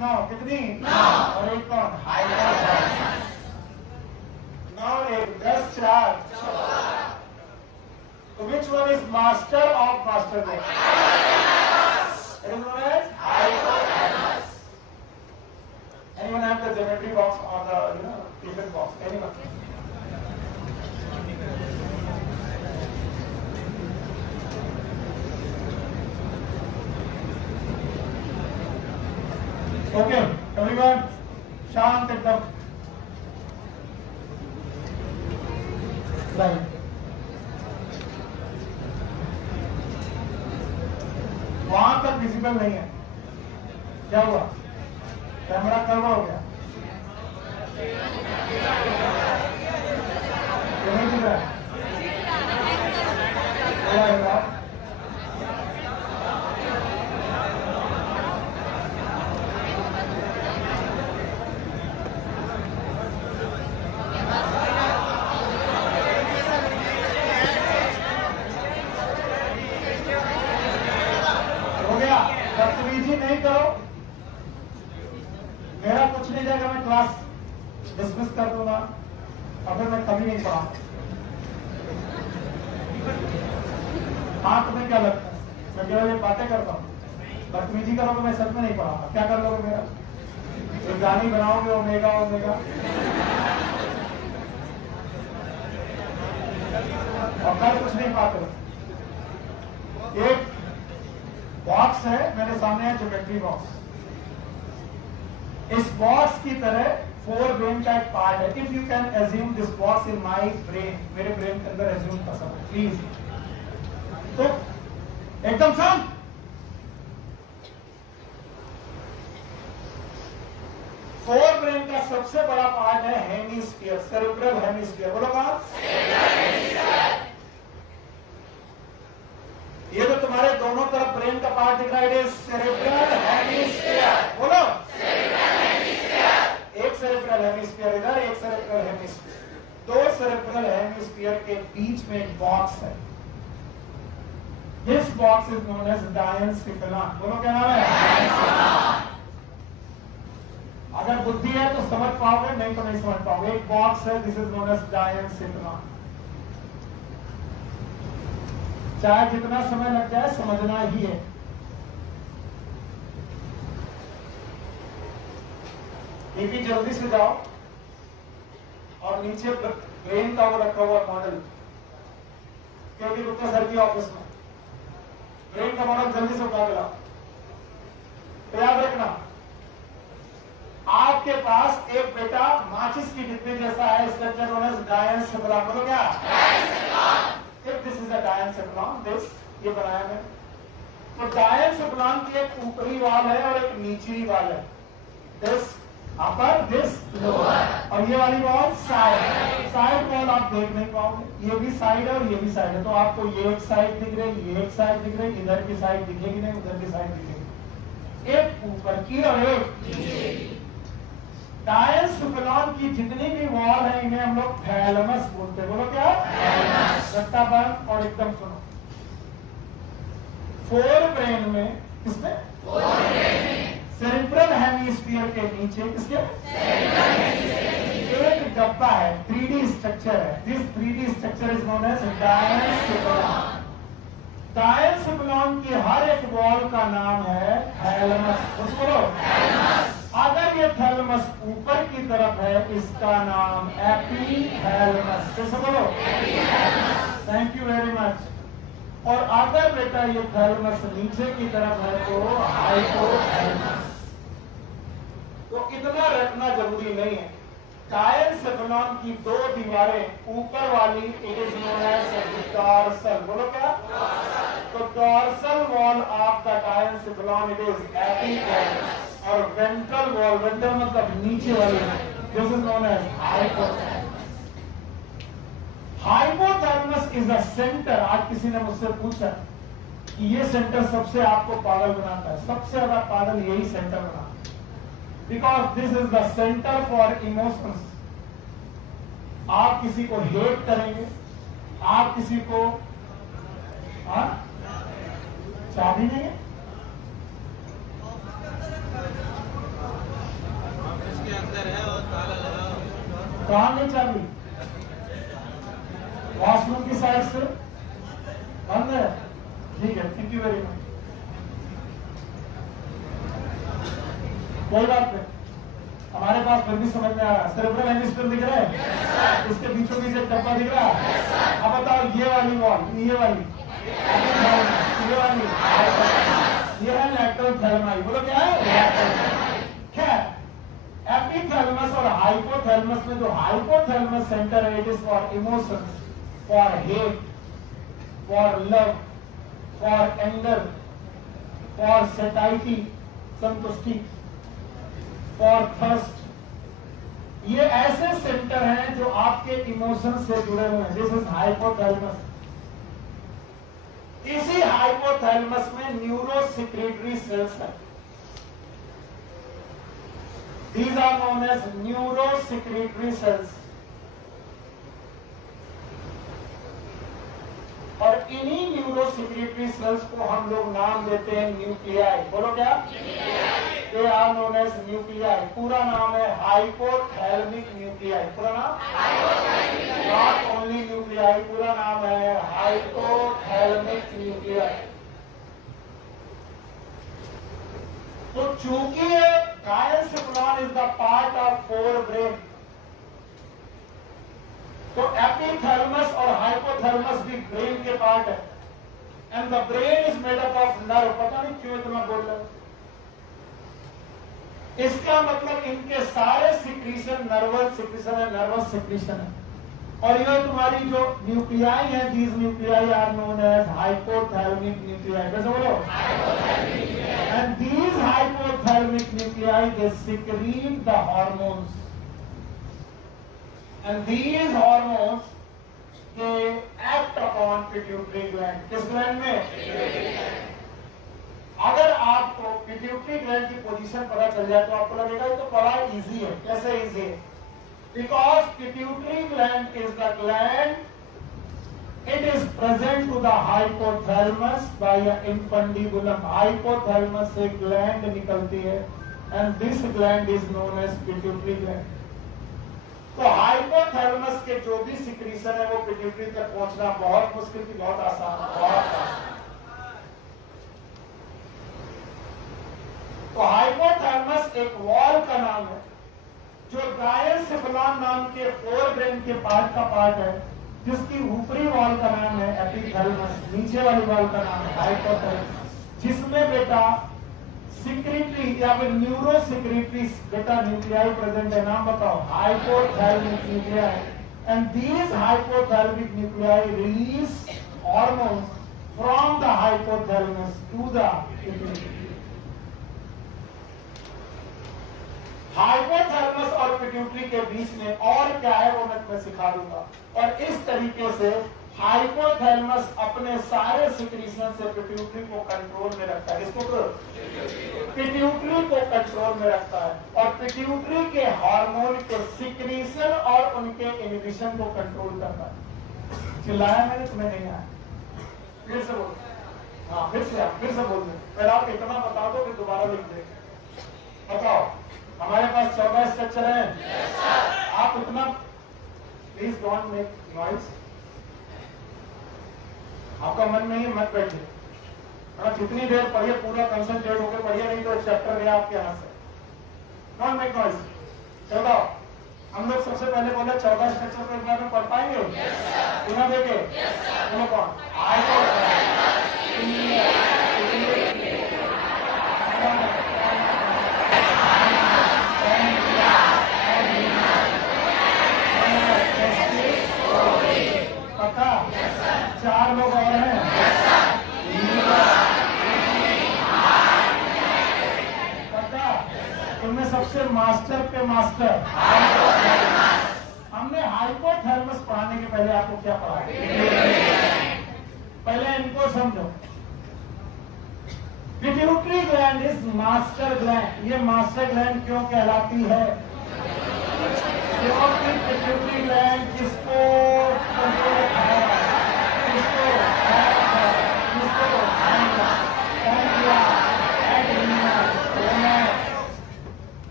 9। कितनी? 9। और एक कौन? Hypothalamus. which one is master of master brain? It is known as hypothalamus. Anyone have the geometry box or the Tiffin box? Anyone? Okay, everyone, शांत एकदम. Right. वहां तक विजिबल नहीं है. क्या हुआ? कैमरा करवा हो गया. नहीं दिख रहा है. बदतमीजी नहीं करो. मेरा कुछ नहीं जाएगा, मैं क्लास डिसमिस कर दूंगा और फिर मैं कभी नहीं पढ़ा. हाँ, तुम्हें क्या लगता है मैं केवल ये बातें करता हूँ? बदतमीजी करो तो मैं सच में नहीं पढ़ाऊंगा. क्या कर लोगे मेरा? एक गानी बनाओगे ओमेगा ओमेगा और कर कुछ नहीं पाते. एक बॉक्स है मेरे सामने है, ज्योमेट्री बॉक्स. इस बॉक्स की तरह 4 ब्रेन का एक पार्ट है. If you can assume this box in my brain, मेरे ब्रेन के अंदर एज्यूम कर सकते प्लीज. तो एकदम शांत. फोर ब्रेन का सबसे बड़ा पार्ट है हेमिस्फीयर, सेरेब्रल हेमिस्फीयर. बोलो बात. ये तो तुम्हारे दोनों तरफ ब्रेन का पार्ट दिख रहा है, सेरेब्रल हेमिस्फीयर. बोलो. एक सेरेब्रल हेमिस्फीयर इधर, एक सेरेब्रल हेमिस्फीयर. 2 सेरेब्रल हेमिस्फीयर के बीच में एक बॉक्स है. This box is known as diencephalon. बोलो क्या नाम है? अगर बुद्धि है तो समझ पाओगे, नहीं तो नहीं समझ पाओगे. एक बॉक्स है, दिस इज नोन एज डायनसिफेलॉन. चाहे जितना समय लग जाए समझना ही है. बीपी जल्दी से जाओ और नीचे ब्रेन का वो रखा हुआ मॉडल, क्योंकि गुप्ता सर की ऑफिस में ब्रेन का मॉडल जल्दी से उठा के लाओ. याद रखना, आपके पास एक बेटा माचिस की डिब्बी जैसा है, स्ट्रक्चर नोन एज डायनसिफेलॉन. बोलो क्या? If this is a डायनसिफेलॉन, this ये बनाया है. तो डायनसिफेलॉन की एक ऊपरी वाल है और एक निचली वाल है. This upper, this lower. और ये वाली वॉल साइड. साइड वॉल आप देख नहीं पाओगे. ये भी साइड है और ये भी साइड है. तो आपको ये एक साइड दिख रही, ये एक साइड दिख रही, इधर की साइड दिखेगी नहीं, उधर की साइड दिखेगी. एक ऊपर की और एक. डायनसिफेलॉन की जितनी भी वॉल है इन्हें हम लोग थैलेमस बोलते हैं. बोलो क्या? रट्टा बंद और एकदम सुनो. 4 ब्रेन में, किसमें? सेरेब्रल हेमिस्फीयर के नीचे किसके? एक डब्बा है, 3D स्ट्रक्चर है. This 3D structure is known as diencephalon. Diencephalon की हर एक वॉल का नाम है थैलेमस. बोलो. अगर ये थैलेमस ऊपर की तरफ है, इसका नाम एपिथैलेमस. कैसे बोलो? Thank you very much. और अगर बेटा ये थैलेमस नीचे की तरफ है तो हाइपोथैलेमस. तो इतना रखना जरूरी नहीं है. डायनसिफेलॉन की 2 दीवारें, ऊपर वाली it is known as dorsal. बोलो क्या? तो dorsal wall of the diencephalon it is epithalamus. और वेंट्रल वॉल, वेंट्रल मतलब नीचे वाली, this is known as hypothalamus. Hypothalamus is the centre. आज किसी ने मुझसे पूछा कि ये सेंटर सबसे आपको पागल बनाता है. सबसे ज्यादा पागल यही सेंटर बनाता है. Because this is the centre for emotions. आप किसी को हेट करेंगे, आप किसी को चाबी नहीं है कहां नहीं चाबी? वॉशरूम की साइड से कोई बात नहीं, हमारे पास फिर भी समझ में आ रहा है। सेरेब्रल हेमिस्फीयर दिख रहा है, इसके बीचों बीच एक डब्बा दिख रहा है। अब बताओ ये वाली वॉल, ये वाली, ये वाली, ये है लैटरल थैलेमाई। बोलो क्या है? क्या एपिथैलेमस और हाइपोथैलेमस में जो हाइपोथैलेमस सेंटर है, it is for emotions, for hate, for love, for anger, for सेटाइटी, संतुष्टि, फॉर थर्स्ट। ये ऐसे सेंटर हैं जो आपके इमोशन से जुड़े हुए हैं। This is hypothalamus. इसी हाइपोथैलेमस में न्यूरोसेक्रेटरी सेल्स है। These are known as neurosecretory cells. और इन्हीं न्यूरोसेक्रेटरी सेल्स को हम लोग नाम देते हैं न्यूक्लियाई। बोलो क्या? They are known as nuclei. पूरा नाम है हाइपोथैलेमिक न्यूक्लियाई। पूरा नाम? नॉट ओनली न्यूक्लियाई, पूरा नाम है हाइपोथैलेमिक न्यूक्लियाई। तो चूंकि गायन-सिकुलान is the part of forebrain, तो एपिथैलेमस और हाइपोथैलेमस भी ब्रेन के पार्ट है। And the brain is made up of nerve. पता नहीं क्यों इतना बोल रहे हो। इसका मतलब इनके सारे सिक्रीशन नर्वस सिक्रीशन है, नर्वस सिक्रीशन है। और ये तुम्हारी जो न्यूक्लियाई है, these nuclei are known as hypothalamic nuclei. कैसे बोलो? And these hypothalamic nuclei they secrete the hormones, and these hormones they act upon pituitary gland. किस ग्लैंड में? अगर आपको पिट्यूटरी ग्लैंड की पोजीशन पता चल जाए तो आपको लगेगा ये तो बड़ा इजी है। कैसे इजी है? Because pituitary gland is the gland, it is present to the hypothalamus by a infundibulum. Hypothalamus से gland निकलती है, and this gland is known as pituitary gland. तो hypothalamus के जो भी secretion है वो pituitary तक पहुंचना बहुत मुश्किल थी, बहुत आसान, बहुत आसान। तो हाइपोथैलेमस एक वॉल का नाम है जो गायन-सिकुलान नाम के फोरब्रेन के पार्ट का पार्ट है, जिसकी ऊपरी वॉल का नाम है एपिथैलेमस, नीचे वाली वॉल का नाम है हाइपोथैलेमस, जिसमें बेटा सिक्रेटरी या फिर न्यूरो सिक्रेटरी बेटा न्यूक्लियाई प्रेजेंट है। नाम बताओ? Hypothalamic nuclei. And these hypothalamic nuclei release hormones from the hypothalamus to the pituitary. Hypothalamus और पिट्यूटरी के बीच में और क्या है वो मैं तुम्हें सिखा दूंगा। और इस तरीके से हाइपोथैलेमस अपने सारे सिक्रीशन से पिट्यूटरी को कंट्रोल में रखता है। इसको पिट्यूटरी को कंट्रोल में रखता है और पिट्यूटरी के हार्मोन के सिक्रीशन और उनके इनहिबिशन को कंट्रोल करता है। चिल्लाया मैंने? तुम्हें नहीं आया? फिर से बोल। हाँ फिर से बोल दे। पहले आप इतना बता दो फिर दोबारा लिख दे। बताओ, हमारे पास 14 स्ट्रक्चर है। yes, आप उतना प्लीज डोंट मेक नॉइज। आपका मन नहीं है, मत बैठिए। जितनी देर पढ़िए पूरा कंसंट्रेट होकर पढ़िए, नहीं तो चैप्टर गया आपके यहाँ से। Don't make noise. चलो हम लोग सबसे पहले बोले 14 स्ट्रक्चर को एक बार में पढ़ पाएंगे? बिना देखे? बोलो कौन? पक्का? 4 लोग और हैं। पक्का? उनमें सबसे मास्टर पे मास्टर हमने हाइपोथैलेमस पढ़ाने के पहले आपको क्या पढ़ाया? पहले इनको समझो। Pituitary gland is master gland. ये मास्टर ग्लैंड क्यों कहलाती है? क्योंकि पिट्यूटरी ग्लैंड जिसको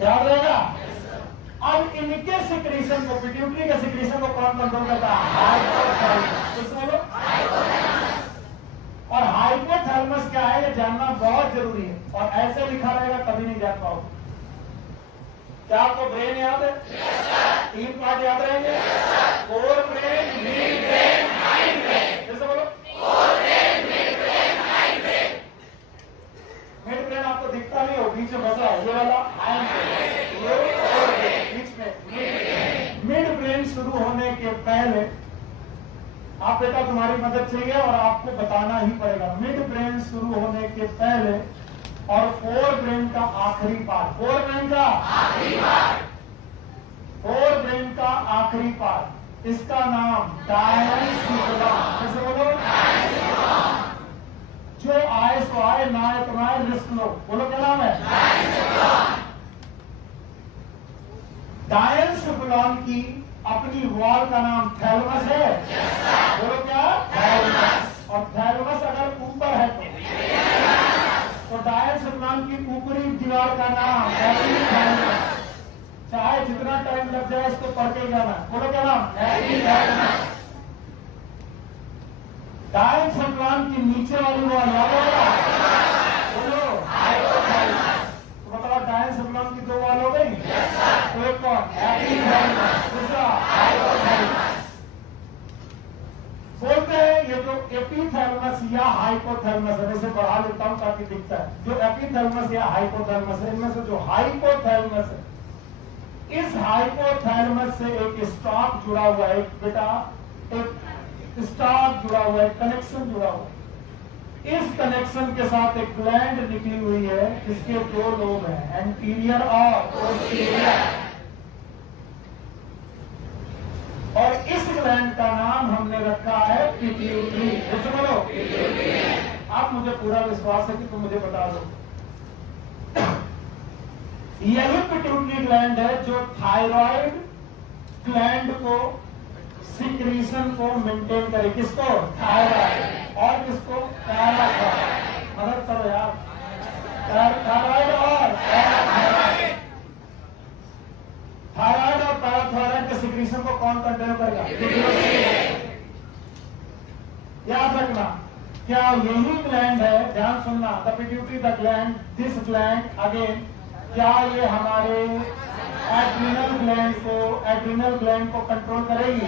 याद रहेगा। अब इनके सिक्रीशन को, पिट्यूटरी के सिक्रीशन को कौन कंट्रोल करता है? हाइपोथैलेमस। और हाइपोथैलेमस क्या है ये जानना बहुत जरूरी है, और ऐसे लिखा रहेगा कभी नहीं जान पाओगे। क्या आपको ब्रेन याद है? तीन पार्ट याद रहेंगे, fore brain, mid brain, hind brain. जैसे बोलो, fore brain, mid brain, hind brain. Mid brain आपको दिखता नहीं हो, बीच में बसा है ये वाला हाइंड ब्रेन, ये फोर ब्रेन, बीच में मिड ब्रेन। मिड ब्रेन शुरू होने के पहले आप बेटा तुम्हारी मदद चाहिए और आपको बताना ही पड़ेगा। मिड ब्रेन शुरू होने के पहले और फोर ब्रेन का आखिरी पार्ट, फोर ब्रेन का आखिरी पार्ट, फोर ब्रेन का आखिरी पार्ट, इसका नाम डायंसिफिलॉन। कैसे बोलो? जो आए सो आए, ना आए तो ना आए, रिस्क लो। बोलो क्या नाम है? डायंसिफिलॉन की अपनी वॉल का नाम थैलेमस है। बोलो क्या? थैलेमस। और थैलेमस अगर ऊपर है तो डायंसिफिलॉन की ऊपरी दीवार का नाम एपिथैलेमस। चाहे जितना टाइम लग जाए इसको पढ़ के जाना। बोलो क्या नाम? एपिथैलेमस। डायंसिफिलॉन की नीचे वाली वॉल याद होगा? बोलो हाइपोथैलेमस। तो बताओ डायंसिफिलॉन की दो वॉल हो गई, तो एक कौन? एपिथैलेमस, दूसरा हाइपोथैलेमस। बोलते हैं ये जो एपिथैलेमस या हाइपोथैलेमस है, जैसे बढ़ा लेता हूं ताकि दिखता है, जो एपिथैलेमस या हाइपोथैलेमस है, इनमें से जो हाइपोथैलेमस है, इस हाइपोथैलेमस से एक स्टॉक जुड़ा हुआ है, एक बेटा एक स्टॉक जुड़ा हुआ है, कनेक्शन जुड़ा हुआ है। इस कनेक्शन के साथ एक ग्लैंड निकली हुई है, इसके दो लोब हैं, एंटीरियर और पोस्टीरियर। और इस ग्लैंड का नाम हमने रखा है पिट्यूटरी। जैसे बोलो आप, मुझे पूरा विश्वास है कि तुम मुझे बता दो। यही पिट्यूटरी ग्लैंड है जो थायराइड ग्लैंड को, सिक्रीशन को मेंटेन करे। किसको? थायराइड। और किसको? पैराथायराइड। मदद करो यार। थायराइड और पैराथायराइड। थायराइड और पैराथायराइड के सिक्रीशन को कौन कंट्रोल करेगा? याद रखना, क्या यही ग्लैंड है? ध्यान सुनना, the pituitary, the gland, this gland again, क्या ये हमारे एड्रिनल ग्लैंड को कंट्रोल करेगी?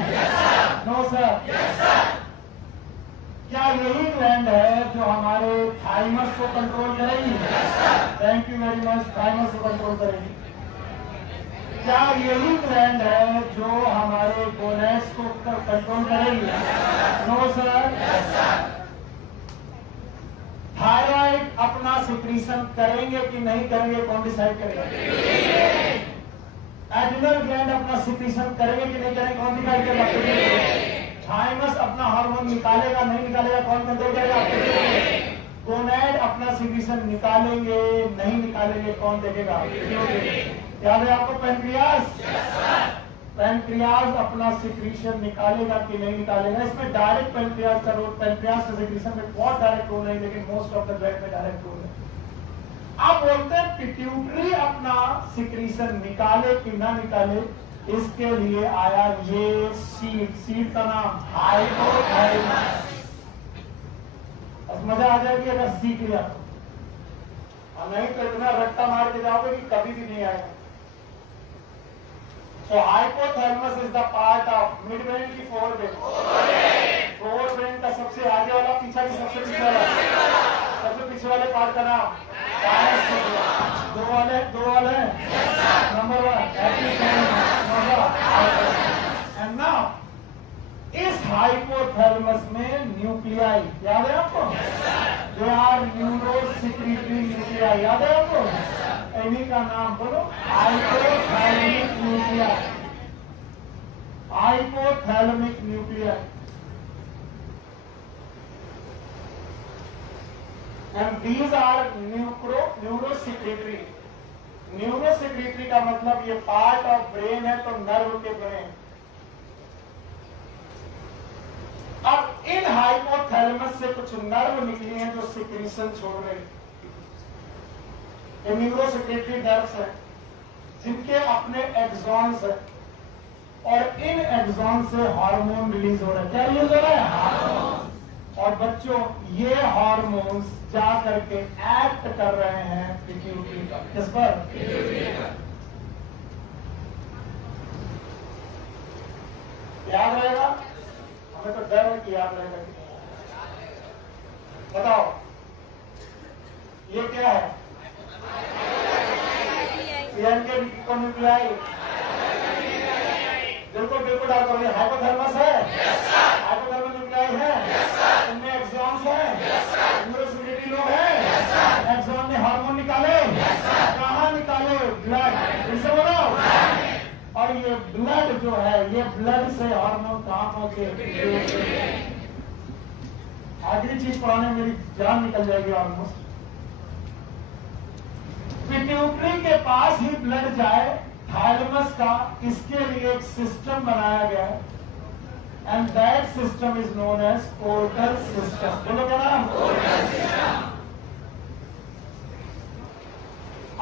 No sir. क्या यही ग्लैंड है जो हमारे थाइमस को कंट्रोल करेगी? Thank you very much. Thymus को कंट्रोल करेगी। क्या यही ग्लैंड है जो हमारे गोनेड्स को कंट्रोल करेगी? No sir. थायराइड अपना सिक्रीशन करेंगे कि नहीं करेंगे, कौन डिसाइड करेगा? एड्रिनल ग्लैंड अपना सिक्रीशन करेंगे कि नहीं करेंगे, कौन डिसाइड करेगा? थाइमस अपना हार्मोन निकालेगा नहीं निकालेगा, कौन कंट्रोल करेगा? गोनेड अपना सिक्रीशन निकालेंगे नहीं निकालेंगे, कौन देखेगा? याद है आपको पैनक्रियास? पैनक्रियास अपना सिक्रीशन निकालेगा कि नहीं निकालेगा। इसमें डायरेक्ट पैनक्रियास का रोल, पैनक्रियास का सिक्रीशन में बहुत डायरेक्ट रोल नहीं, लेकिन मोस्ट ऑफ द ब्लड में डायरेक्ट रोल है। आप बोलते हैं पिट्यूटरी अपना सिक्रीशन निकाले कि ना निकाले, इसके लिए आया ये सीड का नाम हाइपोथैलेमस। अब मजा आ जाएगी अगर सीख लिया तो, और नहीं तो इतना रट्टा मार के जाओगे कि कभी भी नहीं आएगा। So hypothalamus is the part of midbrain की forebrain। forebrain का सबसे आगे वाला, पीछा की सबसे पीछे वाला, सबसे पीछे वाले पार्ट का नाम डायंसिफिलॉन। दो वाले नंबर 1 एंड नाउ इस हाइपोथैलेमस में न्यूक्लियाई याद है आपको? दे आर न्यूरोसेक्रेटरी न्यूक्लियाई याद है आपको? इन्हीं का नाम बोलो hypothalamic nuclei. Hypothalamic nuclei. And these are neurosecretory. Neurosecretory का मतलब ये पार्ट ऑफ ब्रेन है, तो नर्व के ब्रेन। अब इन हाइपोथैलेमस से कुछ नर्व निकली हैं जो सिक्रीशन छोड़ रही। ये न्यूरोसेक्रेटरी नर्व्स हैं जिनके अपने एक्सॉन्स हैं, और इन एक्सॉन से हार्मोन रिलीज हो रहा है। क्या रिलीज हो रहा है? हार्मोन। और बच्चों ये हार्मोन्स जा करके एक्ट कर रहे हैं पिट्यूटरी पर। किस पर? याद रहेगा? हमें तो डर है कि याद रहेगा कि नहीं। बताओ ये क्या है? बिल्कुल बिल्कुल डॉक्टर, ये हाइपोथैलेमस है। हाइपोथैलेमस न्यूक्लियाई है। इनमें एक्सॉन्स है। इनमें सिग्नल लोब है। एक्सॉन ने हार्मोन निकाले। कहाँ निकाले? ब्लड। इसे बोलो। और ये ब्लड जो है, ये ब्लड से हार्मोन कहाँ पहुंचे? आखिरी चीज पढ़ाने मेरी जान निकल जाएगी ऑलमोस्ट। पिट्यूटरी के पास ही ब्लड जाए थाइलमस का, इसके लिए एक सिस्टम बनाया गया है and that system is known as portal system. बोलो क्या नाम?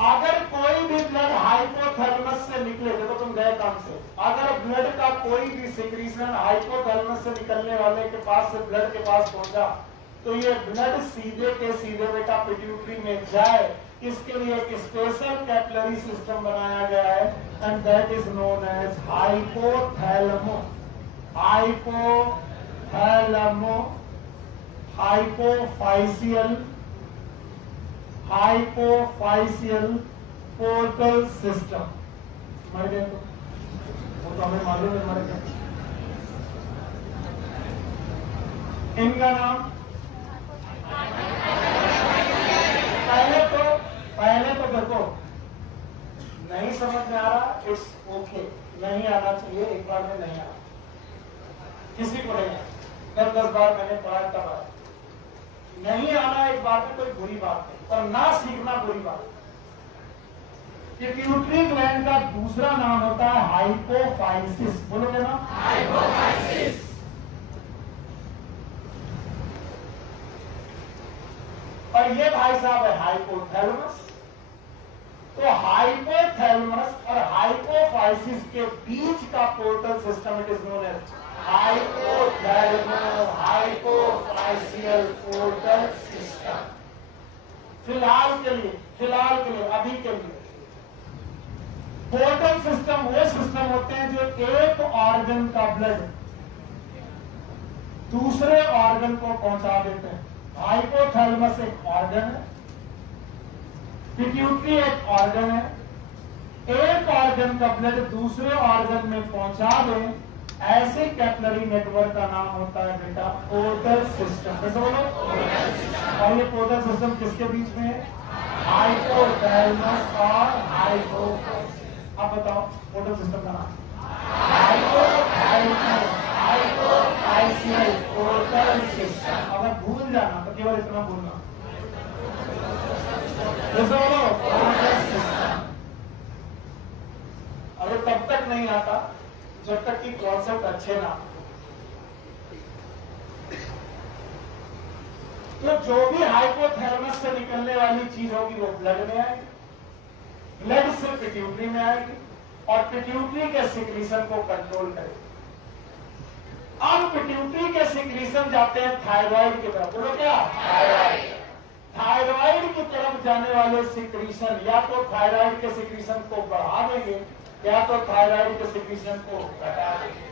अगर कोई भी ब्लड हाइपोथैलेमस से निकले, देखो तुम गए काम से, अगर ब्लड का कोई भी सिक्रीशन हाइपोथैलेमस से निकलने वाले के पास से ब्लड के पास पहुंचा, तो ये ब्लड सीधे के सीधे बेटा पिट्यूटरी में जाए। इसके लिए एक स्पेशल कैपिलरी सिस्टम बनाया गया है and that is known as hypothalamo. Hypothalamo hypophyseal portal system. मर गए तो वो तो हमें मालूम है मर गए। इनका नाम पहले तो देखो नहीं समझ में आ रहा, इट्स ओके, नहीं आना चाहिए एक बार में, नहीं आना किसी को नहीं। 10 बार मैंने पढ़ा तब आया। नहीं आना एक बार में कोई बुरी बात नहीं, और ना सीखना बुरी बात। पिट्यूटरी ग्लैंड का दूसरा नाम होता है हाइपोफाइसिस। बोलोगे ना? हाइपोफाइसिस। और ये भाई साहब है हाइपोथैलेमस। तो हाइपोथैलेमस और हाइपोफाइसिस के बीच का portal system it is known as hypothalamo hypophyseal portal system. फिलहाल के लिए अभी के लिए पोर्टल सिस्टम वो सिस्टम होते हैं जो एक ऑर्गन का ब्लड दूसरे ऑर्गन को पहुंचा देते हैं। हाइपोथैलेमस एक ऑर्गन है, पिट्यूटरी एक ऑर्गन है। एक ऑर्गन का ब्लड दूसरे ऑर्गन में पहुंचा दे, ऐसे कैपिलरी नेटवर्क का नाम होता है बेटा पोर्टल सिस्टम। कैसे बोलो? और ये पोर्टल सिस्टम किसके बीच में है? हाइपोथैलेमस और हाइपोफाइसिस। आप बताओ पोर्टल सिस्टम का नाम? हाइपोफाइसियल पोर्टल सिस्टम। अगर भूल जाना तो केवल इतना भूलना, अरे तब तक नहीं आता जब तक कि कॉन्सेप्ट अच्छे ना। तो जो भी हाइपोथैलेमस से निकलने वाली चीज होगी वो ब्लड में आएगी, ब्लड से पिट्यूटरी में आएगी और पिट्यूटरी के सिक्रीशन को कंट्रोल करेगी। अब पिट्यूटरी के सिक्रीशन जाते हैं थायराइड की तरफ। बोलो क्या? थायराइड की तरफ जाने वाले सिक्रीशन या तो थायराइड के सिक्रीशन को बढ़ा देंगे या तो थायराइड के सिक्रीशन को घटा देंगे,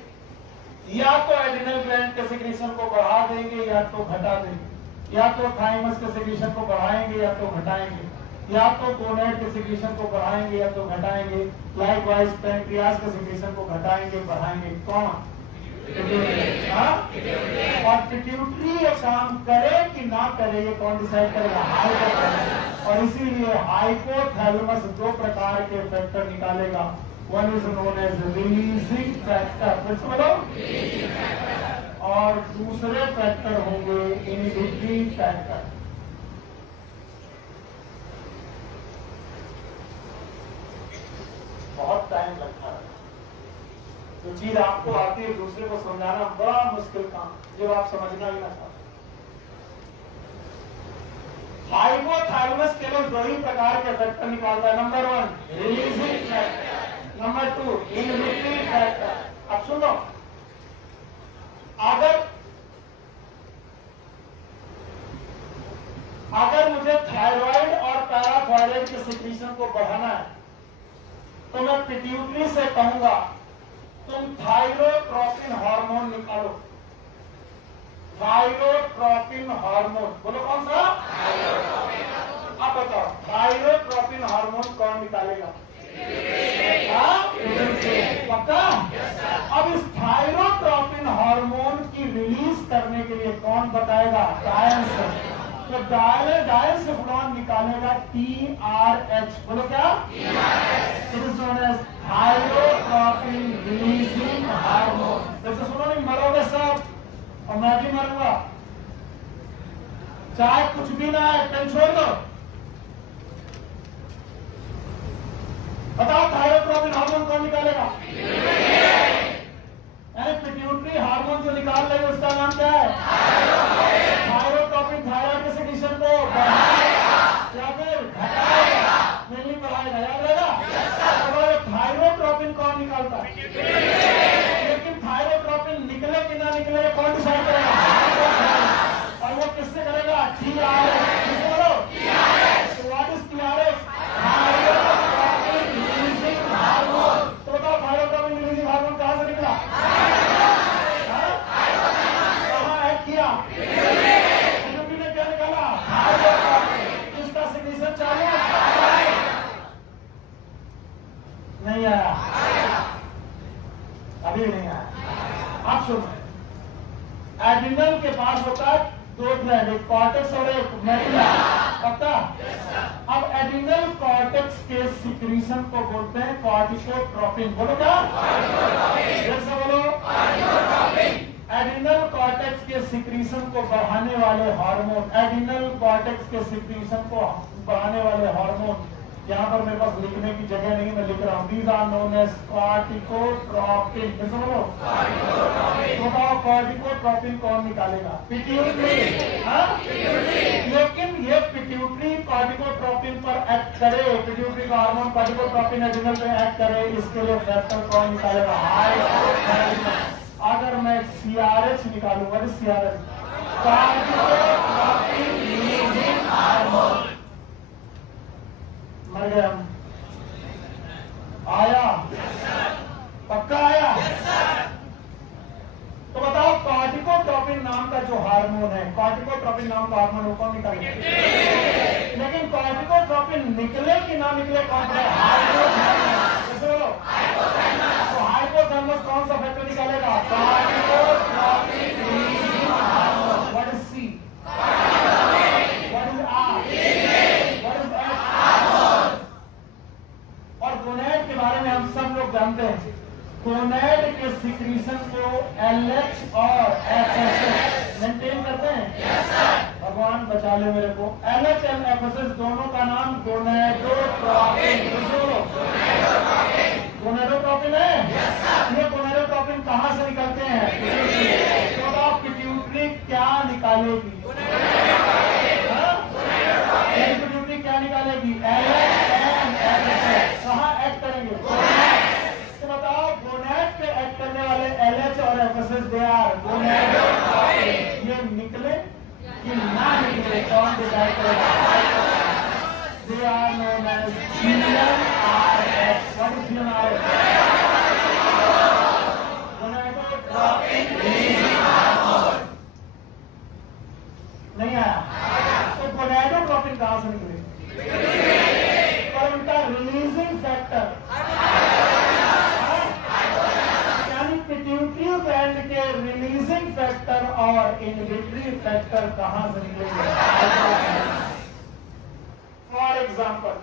या तो एड्रिनल ग्लैंड के सिक्रीशन को बढ़ा देंगे या तो घटा देंगे, या तो थाइमस के सिक्रीशन को बढ़ाएंगे या तो घटाएंगे, या तो गोनैड के सिक्रीशन को बढ़ाएंगे या तो घटाएंगे। लाइकवाइज पैंक्रियास के सिक्रीशन को घटाएंगे बढ़ाएंगे। कौन? और पिट्यूटरी ये काम करे कि ना करे ये कौन डिसाइड करेगा? हाइपोथैलेमस। और इसीलिए हाइपोथैलेमस दो प्रकार के फैक्टर निकालेगा। One is known as releasing factor, बोलो, और दूसरे फैक्टर होंगे इनहिबिटरी फैक्टर। बहुत टाइम लगता है, जो चीज आपको आती है दूसरे को समझाना बड़ा मुश्किल काम, जब आप समझना ही ना चाहते। हाइपोथैलेमस केवल दो ही प्रकार के फैक्टर निकालता है। Number 1 releasing factor, number 2 inhibitory factor. अब सुनो, अगर अगर मुझे थायराइड और पैराथायराइड के सिक्रीशन को बढ़ाना है तो मैं पिट्यूटरी से कहूंगा तुम थायरोट्रोपिन हार्मोन निकालो। थायरोट्रोपिन हार्मोन बोलो कौन सा? अब बताओ थायरोट्रोपिन हार्मोन कौन निकालेगा? पक्का? अब इस थायरोट्रोपिन हार्मोन की रिलीज करने के लिए कौन बताएगा? डायंसेफ्लोन। तो डायंसेफ्लोन निकालेगा TRH। बोलो क्या? It is known as thyrotropin releasing hormone. जैसे सुनो नहीं, मरोगे सब और मैं भी मरूंगा, चाहे कुछ भी ना है, पेन छोड़ दो। बताओ थायरोट्रोपिन हार्मोन कौन निकालेगा? पिट्यूटरी हार्मोन जो निकाल रही है उसका नाम क्या है? थायरोट्रोपिन थायराइड के सिक्रीशन को बढ़ाएगा या फिर घटाएगा? नहीं बढ़ाएगा, याद रहेगा। तो थायरोट्रोपिन कौन निकालता है? लेकिन थायरोट्रोपिन निकले कि ना निकले कौन डिसाइड करेगा? और वो किससे करेगा? TRH। बोलो what is TRH? Thyrotropin releasing hormone. तो बताओ थायरोट्रोपिन रिलीजिंग हार्मोन कहां से निकला? कहां है किया? पिट्यूटरी ने क्या निकाला? थायरोट्रोपिन। इसका सिक्रीशन चालू नहीं आया, अभी नहीं आया। आप सुनो, एड्रिनल के पास होता है दो ग्लैंड, एक कॉर्टेक्स और एक मेडुला। पता? अब एड्रिनल कॉर्टेक्स के सिक्रीशन को बोलते हैं कॉर्टिकोट्रोपिन। बोलो क्या? जैसे बोलो एड्रिनल कॉर्टेक्स के सिक्रीशन को बढ़ाने वाले हार्मोन, एड्रिनल कॉर्टेक्स के सिक्रीशन को बढ़ाने वाले हार्मोन, यहाँ पर मेरे पास लिखने की जगह नहीं, मैं लिख रहा हूँ। These are known as corticotropin. कैसे बोलो? बताओ कॉर्टिकोट्रोपिन कौन निकालेगा? पिट्यूटरी। लेकिन ये पिट्यूटरी कॉर्टिकोट्रोपिन पर एक्ट करे, पिट्यूटरी का हार्मोन कॉर्टिकोट्रोपिन एड्रिनल पे एक्ट करे, इसके लिए फैक्टर कौन निकालेगा? हाइपोथैलेमस। अगर मैं CRH निकालूंगा, CRH कॉर्टिकोट्रोपिन रिलीजिंग हार्मोन। मर गया आया? पक्का आया? तो बताओ कॉर्टिकोट्रोपिन नाम का जो हार्मोन है, कॉर्टिकोट्रोपिन नाम का हार्मोन वो कौन निकालेगा? लेकिन कॉर्टिकोट्रोपिन निकले कि ना निकले कौन है? हाइपोथैलेमस। बोलो तो हाइपोथैलेमस कौन सा फैक्टर निकालेगा? Corticotropin releasing hormone. What is C? What is R? What is H? और गोनेड के बारे में हम सब लोग जानते हैं। गोनेड के सिक्रीशन को LH और FSH मेंटेन करते हैं। भगवान बचा ले मेरे को। LH और FSH दोनों का नाम गोनेडोट्रोपिन। गोनेडोट्रोपिन है। ये गोनेडोट्रोपिन कहाँ से निकलते हैं? तो आप पिट्यूटरी क्या निकालेगी? पिट्यूटरी क्या निकालेगी? LH और FSH कहाँ एक्ट करेंगे? तो बताओ गोनेड पे एक्ट करने वाले LH और FSH दे आर गोनेडोट्रोपिन। ये निकले कि ना निकले कौन डिसाइड करेगा? They are known as GnRH। What is GnRH? Gonadotropin releasing hormone. नहीं आया? तो गोनेडोट्रोपिन कहां से निकले? और उनका रिलीजिंग फैक्टर यानी पिट्यूटरी ग्लैंड के रिलीजिंग फैक्टर और इनहिबिटरी फैक्टर कहां से निकलेंगे? फॉर एग्जाम्पल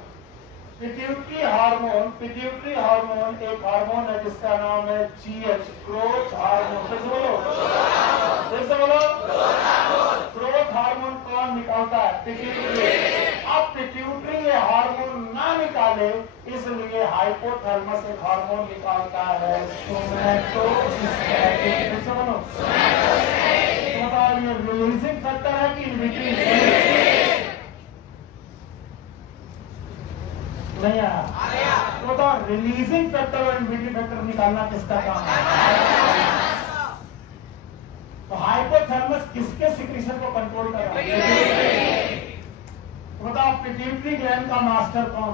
पिट्यूटरी हार्मोन एक हार्मोन है जिसका नाम है GH, ग्रोथ हार्मोन। जैसे बोलो ग्रोथ हार्मोन कौन निकालता है? पिट्यूटरी। अब पिट्यूटरी ये हार्मोन ना निकाले इसलिए हाइपोथैलेमस एक हार्मोन निकालता है सोमैटोस्टैटिन। जैसे बोलो ये रिलीजिंग फैक्टर है कि इनहिबिटरी? नहीं आया? तो रिलीजिंग फैक्टर और इनहिबिटरी फैक्टर निकालना किसका काम है? तो हाइपोथैलेमस किसके सिक्रीशन को कंट्रोल कर रहा है? पिट्यूटरी ग्लैंड का मास्टर कौन?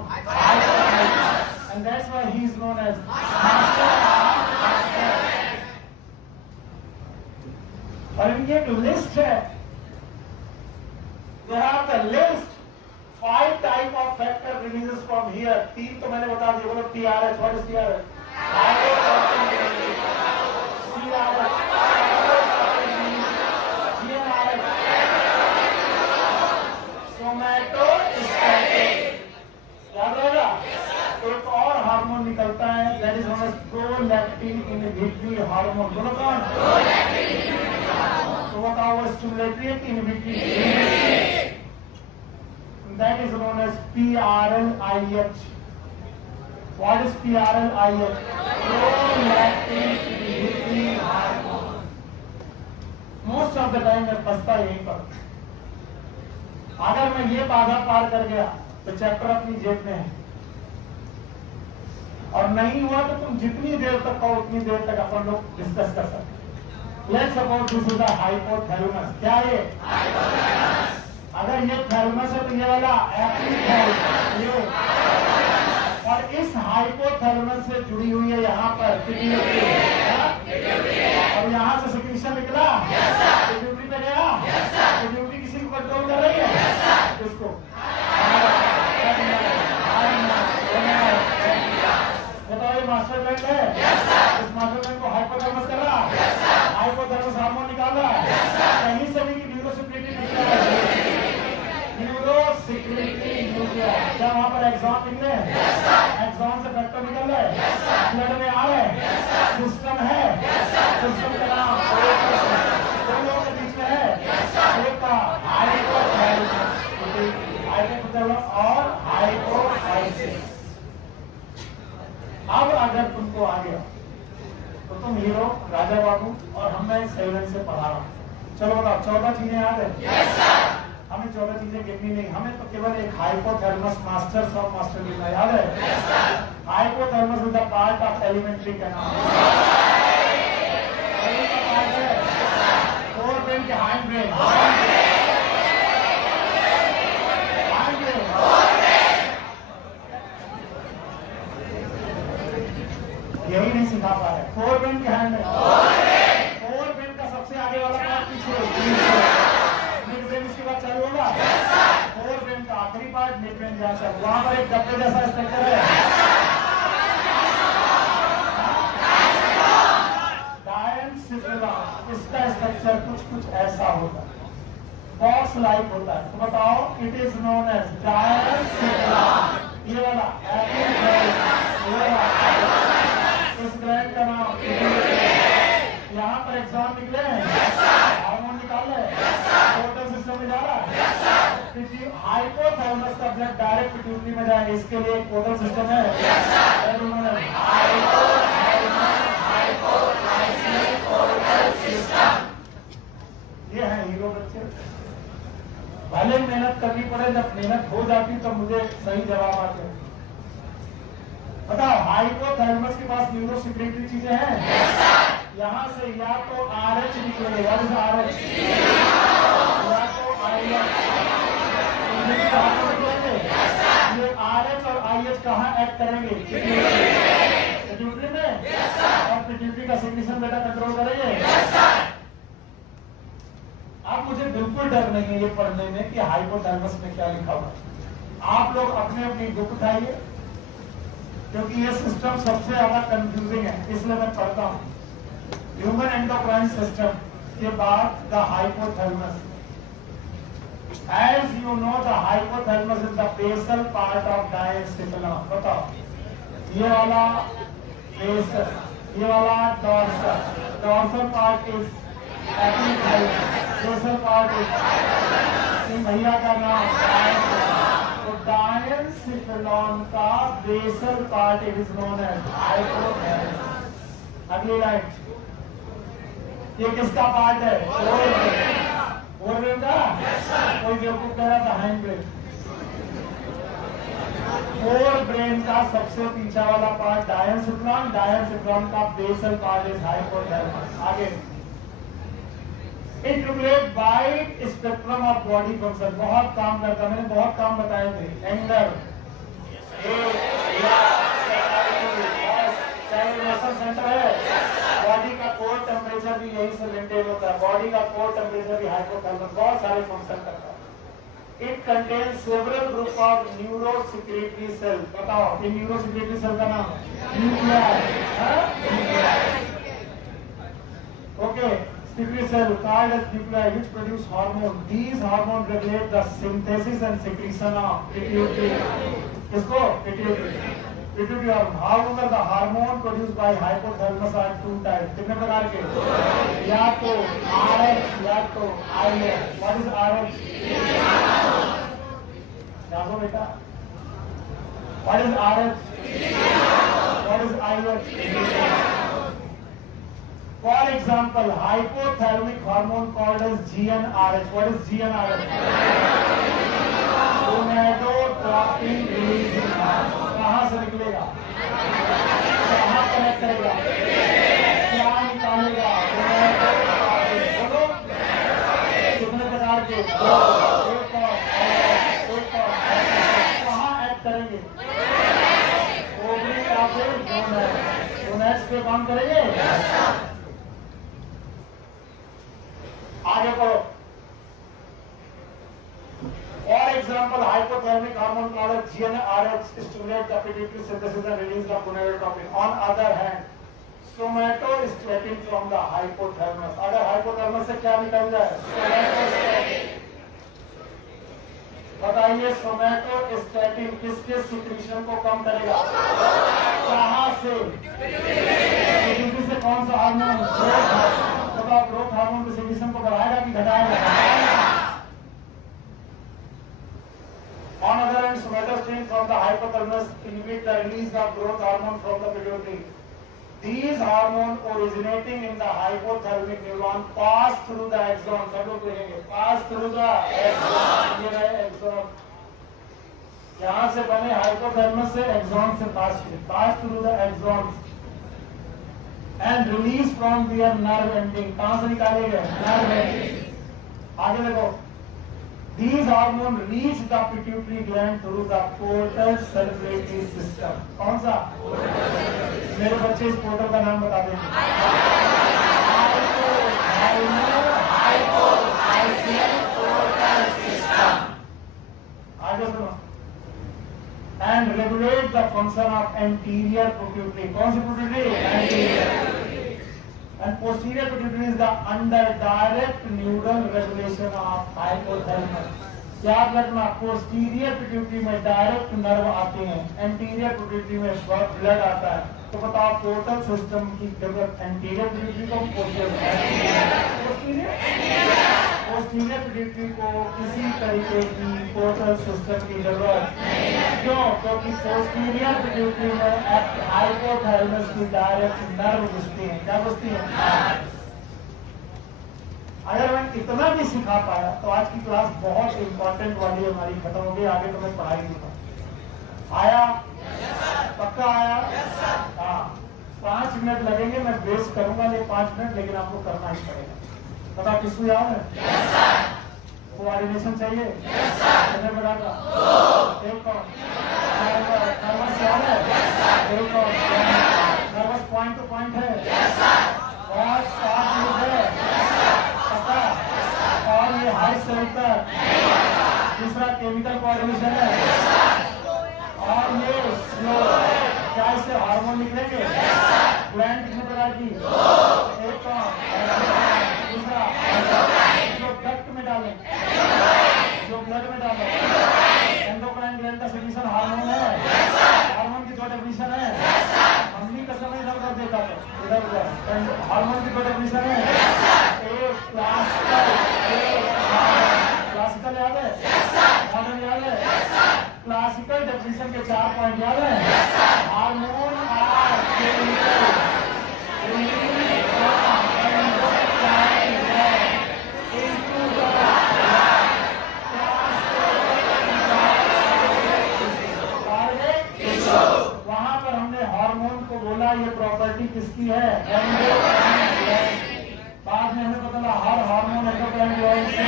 And that's why he is known as master. और इनकी एक लिस्ट है, they have the list 5 type of factor releases from here. 3 तो मैंने बता दिया, बोलो TRH। What is TRH? एक और हार्मोन निकलता है, that is known as prolactin inhibitory hormone. दोनों कौन? तो बताओ वो स्टिमुलेटरी है कि inhibitory? That is known as PRLIH। What is PRLIH? Prolactin inhibitory hormone. Most of the time मैं फंसता यहीं पर। अगर मैं ये बाधा पार कर गया तो चैप्टर अपनी जेब में है, और नहीं हुआ तो तुम जितनी देर तक कहो उतनी देर तक अपन लोग डिस्कस कर सकते। Let's suppose this is the hypothalamus. क्या ये? अगर ये थैलेमस है तो ये वाला ये, और इस हाइपोथैलेमस से जुड़ी हुई है यहाँ पर पिट्यूटरी, और यहाँ से सिक्रीशन निकला, पिट्यूटरी पे गया, पिट्यूटरी किसी को कंट्रोल कर रही है? इसको बताओ, ये मास्टर ग्लैंड है। इस मास्टर ग्लैंड को हाइपोथैलेमस कर रहा, हाइपोथैलेमस हार्मोन निकाल रहा है। कहीं से भी न्यूरोसेक्रेटरी निकल रहा है, न्यूरोसेक्रेटरी न्यूक्लिया। क्या वहां पर एक्सॉन निकले? एक्सॉन से फैक्टर निकल रहे, ब्लड में आ रहे, सिस्टम है, सिस्टम का नाम दो लोगों के बीच में है, एक का हाइपोथैलेमस और हाइपोफाइसिस। अब अगर तुमको आ गया तो तुम हीरो राजा बाबू, और हम मैं सही ढंग से पढ़ा रहा हूँ। चलो बताओ, 14 चीजें याद है? हमें 14 चीजें गिननी नहीं, हमें तो केवल एक हाइपोथैलेमस मास्टर सब मास्टर लिखना याद है। Hypothalamus is the part of alimentary canal. Fore brain के हाइंड ब्रेन, यही नहीं सिखा पा रहे। फोर ब्रेन के हैंड में, फोर ब्रेन का सबसे आगे वाला पार्ट पीछे, मिड ब्रेन इसके बाद चालू होगा। फोर ब्रेन का आखिरी पार्ट मिड ब्रेन जहाँ से, वहां पर एक डब्बे जैसा स्ट्रक्चर है, डायनसिफेलॉन। इसका स्ट्रक्चर कुछ ऐसा होता है, बॉक्स लाइक होता है। तो बताओ, इट इज नोन एज डायनसिफेलॉन। ये वाला इस ग्लैंड का नाम, यहाँ पर एक्सॉन निकले हैं, हार्मोन निकाल रहे, टोटल सिस्टम में जा रहा है। हाइपोथैलेमस का ब्लड डायरेक्ट पिट्यूटरी में जाए, इसके लिए एक टोटल सिस्टम है। ये है हीरो बच्चे। भले मेहनत करनी पड़े, जब मेहनत हो जाती तो मुझे सही जवाब आते। बताओ, हाइपोथैलेमस के पास न्यूरोसेक्रेटरी चीजें हैं। यहाँ से या तो RH निकलेंगे, या तो RH, या तो IH निकलेंगे। ये RH और IH कहाँ एक्ट करेंगे? पिट्यूटरी में, और पिट्यूटरी का सिक्रीशन बेटा कंट्रोल करेंगे। अब मुझे बिल्कुल डर नहीं है ये पढ़ने में कि हाइपोथैलेमस में क्या लिखा हुआ। आप लोग अपने अपनी बुक उठाइए, क्योंकि ये सिस्टम सबसे ज्यादा कंफ्यूजिंग है, इसलिए मैं पढ़ता हूँ। ह्यूमन एंडोक्राइन सिस्टम के बाद the hypothalamus. As you know, the hypothalamus is the basal part of diencephalon. बताओ, ये वाला बेसल, ये वाला dorsal. Dorsal part is epithalamus, basal part is भैया का नाम। तो डायनसिफेलॉन का basal part is known as hypothalamus. अगली लाइन, ये किसका पार्ट है? फोर ब्रेन का। कोई बेवकूफ कह रहा था हाइंड ब्रेन। फोर ब्रेन का सबसे पीछा वाला पार्ट डायनसिफेलॉन। डायनसिफेलॉन का बेसल पार्ट इज हाइपोथैलेमस। आगे It regulates wide spectrum of body function. बहुत काम करता, मैंने बहुत काम बताए थे. Anger, चाहे इमोशन सेंटर है, बॉडी का कोर टेम्परेचर भी यही से मेंटेन होता है. बॉडी का कोर टेम्परेचर भी हाइपोथैलेमस बहुत सारे फंक्शन करता है. It contains several group of neurosecretory cells. बताओ ये neurosecretory cell का नाम है? Nuclei. Okay. Secretory cell called as nuclei which produce hormone. These hormones regulate the synthesis and secretion of pituitary. किसको? Pituitary. Pituitary hormone. However, the hormone produced by hypothalamus are two types. कितने प्रकार के? या तो RH या तो IH. What is RH? जानो बेटा. What is RH? What is IH? For example, hypothalamic hormone called as GnRH. What is GnRH? Gonadotropin releasing hormone. कहाँ से निकलेगा? कहाँ कनेक्ट करेगा? क्या निकालेगा? बोलो. कितने प्रकार के? कहाँ ऐड करेंगे? ओवरी या फिर गोनाड्स पे काम करेंगे? आगे पढ़ो. For example, hypothalamic hormone called GnRH stimulates the pituitary synthesis and release of gonadotropin. On other hand, somatostatin from the hypothalamus. अगर hypothalamus से क्या निकल जाए? somatostatin. बताइए somatostatin किसके सिक्रीशन को कम करेगा? कहाँ से? से कौन सा हार्मोन? Growth hormone. बताओ ग्रोथ हार्मोन के सिक्रीशन को बढ़ाएगा कि घटाएगा? On other hand, somatostatin from the hypothalamus inhibit the release of growth hormone from the pituitary. These hormones originating in the hypothalamic neuron pass through the axon. सब लोग देखेंगे. Pass through the axon. ये रहे axon. यहाँ से बने hypothalamus से axon से pass किए. Pass through the axons and release from their nerve ending. कहाँ से निकाले गए? Nerve ending. आगे देखो. These hormones reach the pituitary gland through the portal circulatory system. कौन सा? मेरे बच्चे इस पोर्टल का नाम बता देंगे. आगे सुनो. And regulate the function of anterior pituitary. कौन सी pituitary? Anterior. And posterior pituitary is the under direct neural regulation of hypothalamus. याद रखना, पोस्टीरियर पिट्यूटरी में डायरेक्ट नर्व आते हैं, एंटीरियर पिट्यूटरी में ब्लड आता है. तो बताओ पोर्टल सिस्टम की जरूरत एंटीरियर पिट्यूटरी को, पोस्टीरियर पिट्यूटरी को किसी तरीके की पोर्टल सिस्टम की जरूरत क्यों? क्योंकि पोस्टीरियर पिट्यूटरी में हाइपोथैलेमस की डायरेक्ट नर्व घुसती है. क्या घुसती है? अगर मैं इतना भी सिखा पाया तो आज की क्लास बहुत इंपॉर्टेंट वाली हमारी खत्म हो गई. आगे तो मैं पढ़ाई दूंगा. आया? पक्का आया? हाँ. 5 मिनट लगेंगे, मैं बेस करूंगा ये 5 मिनट, लेकिन आपको करना ही पड़ेगा. पता किसको याद है? कोऑर्डिनेशन चाहिए? कितने प्रकार का? एक कौन? नर्वस याद है? एक कौन? नर्वस पॉइंट टू पॉइंट है? बहुत साफ लोग है. और ये हाई सेल्टर. दूसरा केमिकल कोऑर्डिनेशन है. और ये स्लो. क्या इससे हार्मोन निकलेंगे? ग्लैंड कितने प्रकार की? एक दूसरा जो डक्ट में डालें, जो ब्लड में डालें. एंडोक्राइन ग्लैंड का सिक्रीशन हार्मोन है. हार्मोन की दो डेफिनेशन है. हमनी का समय इधर कर देता है, इधर उधर. हार्मोन की दो डेफिनेशन है. एक क्लासिकल याद है? मॉडर्न याद है? क्लासिकल डेफिनेशन के 4 पॉइंट याद है? हार्मोन आर केमिकल वहां पर हमने हार्मोन को बोला ये प्रॉपर्टी किसकी है? बाद में हमें पता लगा हर हार्मोन एंडोक्राइन ग्लैंड से।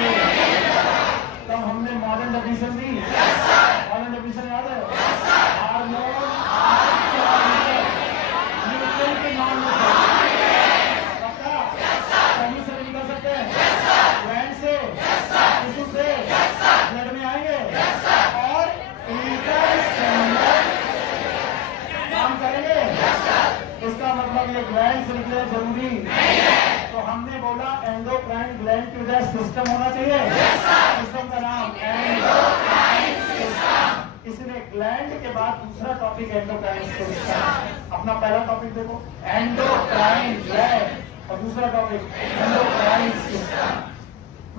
तब हमने मॉडर्न डेफिनेशन दी, मॉडर्न डेफिनेशन याद है? हार्मोन न्यूट्रल के नॉन न्यूट्रल, पक्का? सही से निकल सकते हैं ग्लैंड से, टिश्यू से, ब्लड में आएंगे और इंटरसेल्युलर काम करेंगे। इसका मतलब ये ग्लैंड से निकले जरूरी नहीं है। तो हमने बोला एंडोक्राइन ग्लैंड की वजह सिस्टम होना चाहिए। सिस्टम का नाम एंडोक्राइन सिस्टम। इसलिए ग्लैंड के बाद दूसरा टॉपिक एंडोक्राइन सिस्टम। अपना पहला टॉपिक देखो एंडोक्राइन ग्लैंड और दूसरा टॉपिक एंडोक्राइन सिस्टम।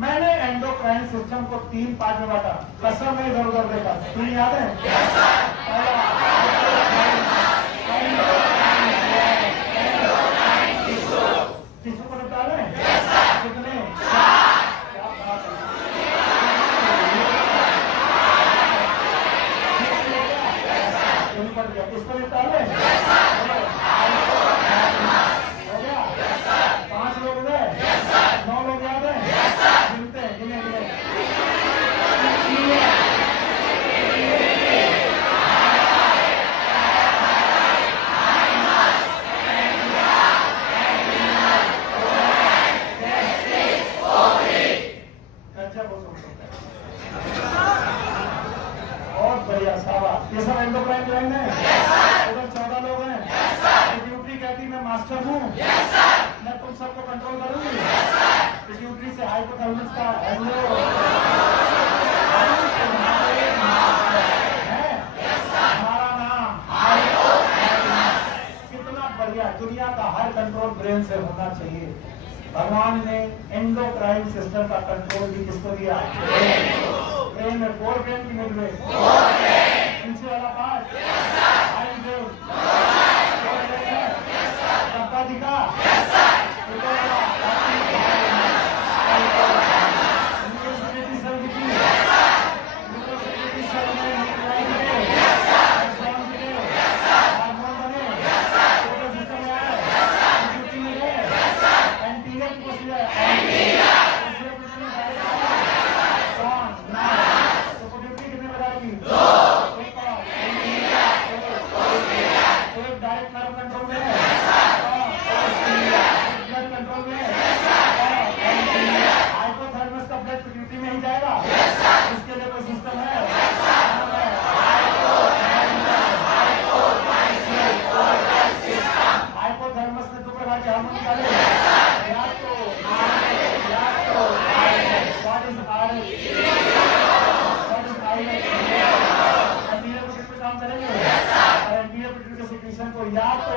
मैंने एंडोक्राइन सिस्टम को 3 पार्ट में बांटा, कसम में इधर उधर देखा। 3 याद है? टिश्यू को निपटा रहे हैं कितने? 4। क्या बात है, इसको निपटा रहे हो गया? 5 लोग हो गए, 9 लोग याद है? गिनते हैं, गिने गिने। बहुत बढ़िया, शाबाश। ये सब एंडोक्राइन ग्लैंड है। टोटल 14 लोग हैं। पिट्यूटरी कहती मैं मास्टर हूँ, मैं तुम सबको कंट्रोल करूंगी। पिट्यूटरी से हाइपोथैलेमस का हमारा नाम हाइपोथैलेमस। कितना बढ़िया। दुनिया का हर कंट्रोल ब्रेन से होना चाहिए। भगवान ने एंडोक्राइन सिस्टम का कंट्रोल भी किसको दिया? ब्रेन में 4 ब्रेन की मिल रही, नीचे वाला पार्ट डब्बा दिखा, सेल दिखी, सेल में हार्मोन बने, टोटल सिस्टम में आए, में गए, एंटीरियर पोस्टीरियर कितने बताएगी? 2। एक डायरेक्ट नर्व कंट्रोल में, ब्लड कंट्रोल में, हाइपोथैलेमस का ब्लड पिट्यूटरी में ही जाएगा। इसके लिए कोई सिस्टम है? हाइपोथैलेमस ने 2 प्रकार के हार्मोन निकाले, या तो what is RH, anterior pituitary काम करेंगे और एंटीरियर पिट्यूटरी सिक्रीशन को या तो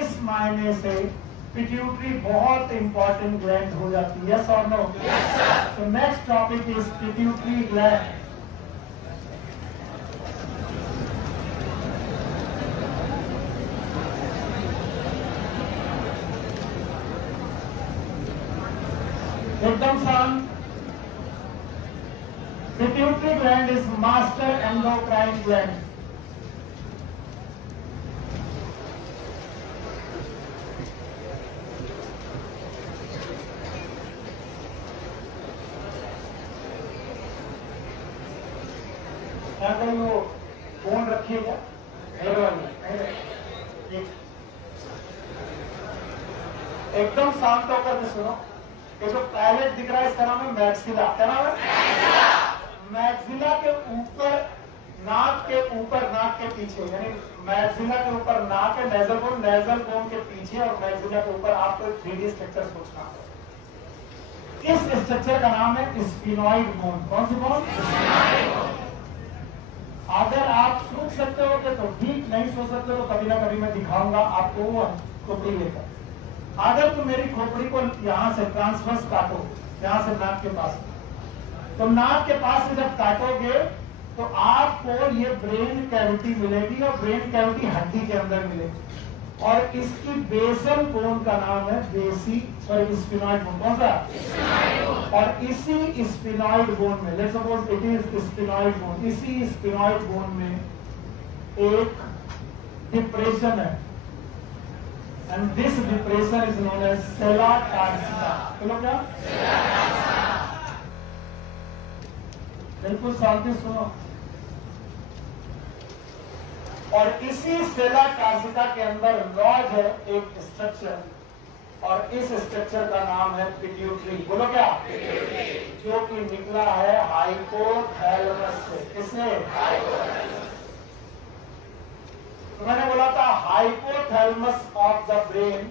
इस मायने से पिट्यूटरी बहुत इंपॉर्टेंट ग्लैंड हो जाती है। यस और नो? तो next topic is pituitary gland. एकदम शांत। Pituitary gland is master endocrine gland. क्या कहीं वो फोन रखिएगा एकदम शांत होकर के सुनो। ये जो पैलेट दिख रहा है इसका नाम है मैक्सिला। क्या नाम है? मैक्सिला के ऊपर, नाक के ऊपर, नाक के पीछे, यानी मैक्सिला के ऊपर नाक है, नेजल बोन, नेजल बोन के पीछे और मैक्सिला के ऊपर आपको 3D स्ट्रक्चर सोचना है। इस स्ट्रक्चर का नाम है स्फिनॉइड बोन। कौन सी बोन? अगर आप सोच सकते हो कि तो ठीक, नहीं सोच सकते हो कभी ना कभी मैं दिखाऊंगा आपको वो खोपड़ी लेकर। अगर तुम मेरी खोपड़ी को यहां से ट्रांसवर्स काटो, यहां से नाक के पास, तो नाक के पास से जब काटोगे तो आपको ये ब्रेन कैविटी मिलेगी और ब्रेन कैविटी हड्डी के अंदर मिलेगी और इसकी बेसल बोन का नाम है स्फिनॉइड बोन। कौन सा? और इसी स्फिनॉइड बोन में, let's suppose it is sphenoid bone, इसी स्फिनॉइड बोन में एक डिप्रेशन है। and this depression is known as sella tarsica. बोलो क्या? बिल्कुल शांति सुनो। और इसी सेला टार्सिका के अंदर लॉज है एक स्ट्रक्चर, और इस स्ट्रक्चर का नाम है पिट्यूटरी। बोलो क्या? जो कि निकला है हाइपोथैलेमस से। किसने? तो मैंने बोला था हाइपोथैलेमस ऑफ द ब्रेन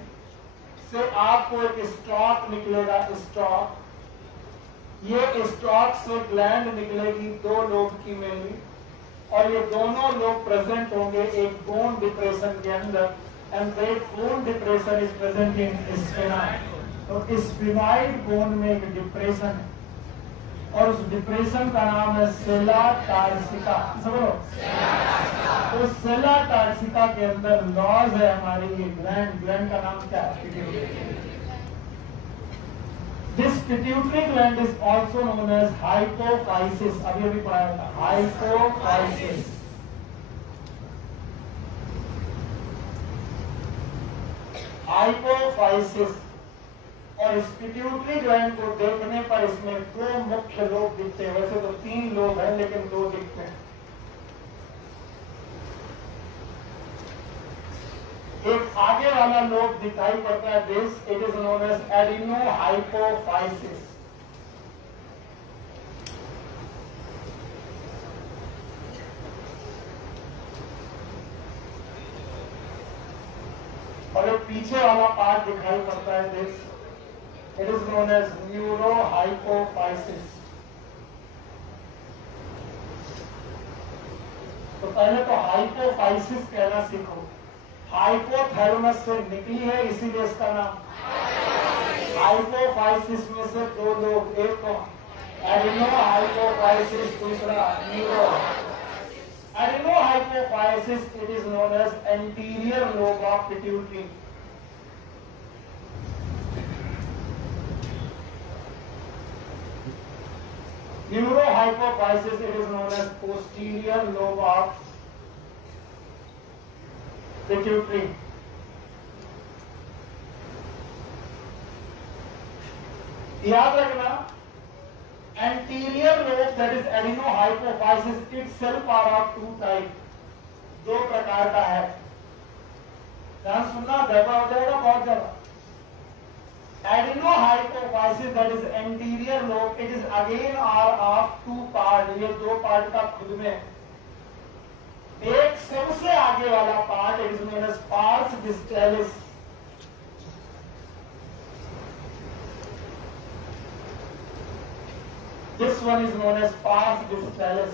से आपको एक स्टॉक निकलेगा, स्टॉक। ये स्टॉक से ग्लैंड निकलेगी, दो लोब की मेनली, और ये दोनों लोग प्रेजेंट होंगे एक बोन डिप्रेशन के अंदर, and that bone depression is present in sphenoid. तो स्फेनॉइड बोन में एक डिप्रेशन है, और उस डिप्रेशन का नाम है सेला टार्सिका। समझो? तो सेला टार्सिका के अंदर लॉज है हमारी ये ग्लैंड का नाम क्या है? This pituitary gland is also known as hypophysis. अभी पढ़ाया था hypophysis. Hypophysis। और इस पिट्यूटरी ग्लैंड को देखने पर इसमें दो मुख्य लोब दिखते हैं। वैसे तो 3 लोब हैं, लेकिन 2 दिखते हैं। एक आगे वाला लोब दिखाई पड़ता है, this it is known as adenohypophysis. और एक पीछे वाला पार्ट दिखाई पड़ता है, this it is known as neurohypophysis. तो पहले तो हाइपोफाइसिस कहना सीखो। हाइपोथैलेमस से निकली है, इसीलिए इसका नाम। हाइपोफाइसिस में से 2 लोग, एक तो एडिनोहाइपोफाइसिस, दूसरा neuro. Adenohypophysis it is known as anterior lobe of pituitary. Neurohypophysis it is known as posterior lobe of pituitary. याद रखना, anterior lobe that is adenohypophysis itself are of 2 type, 2 प्रकार का है। ध्यान सुनना, गड़बड़ हो जाएगा बहुत ज्यादा। Adenohypophysis that is anterior lobe, it is again are of 2 part. ये 2 पार्ट का खुद में एक सबसे आगे वाला part it is known as pars distalis. This one is known as pars distalis.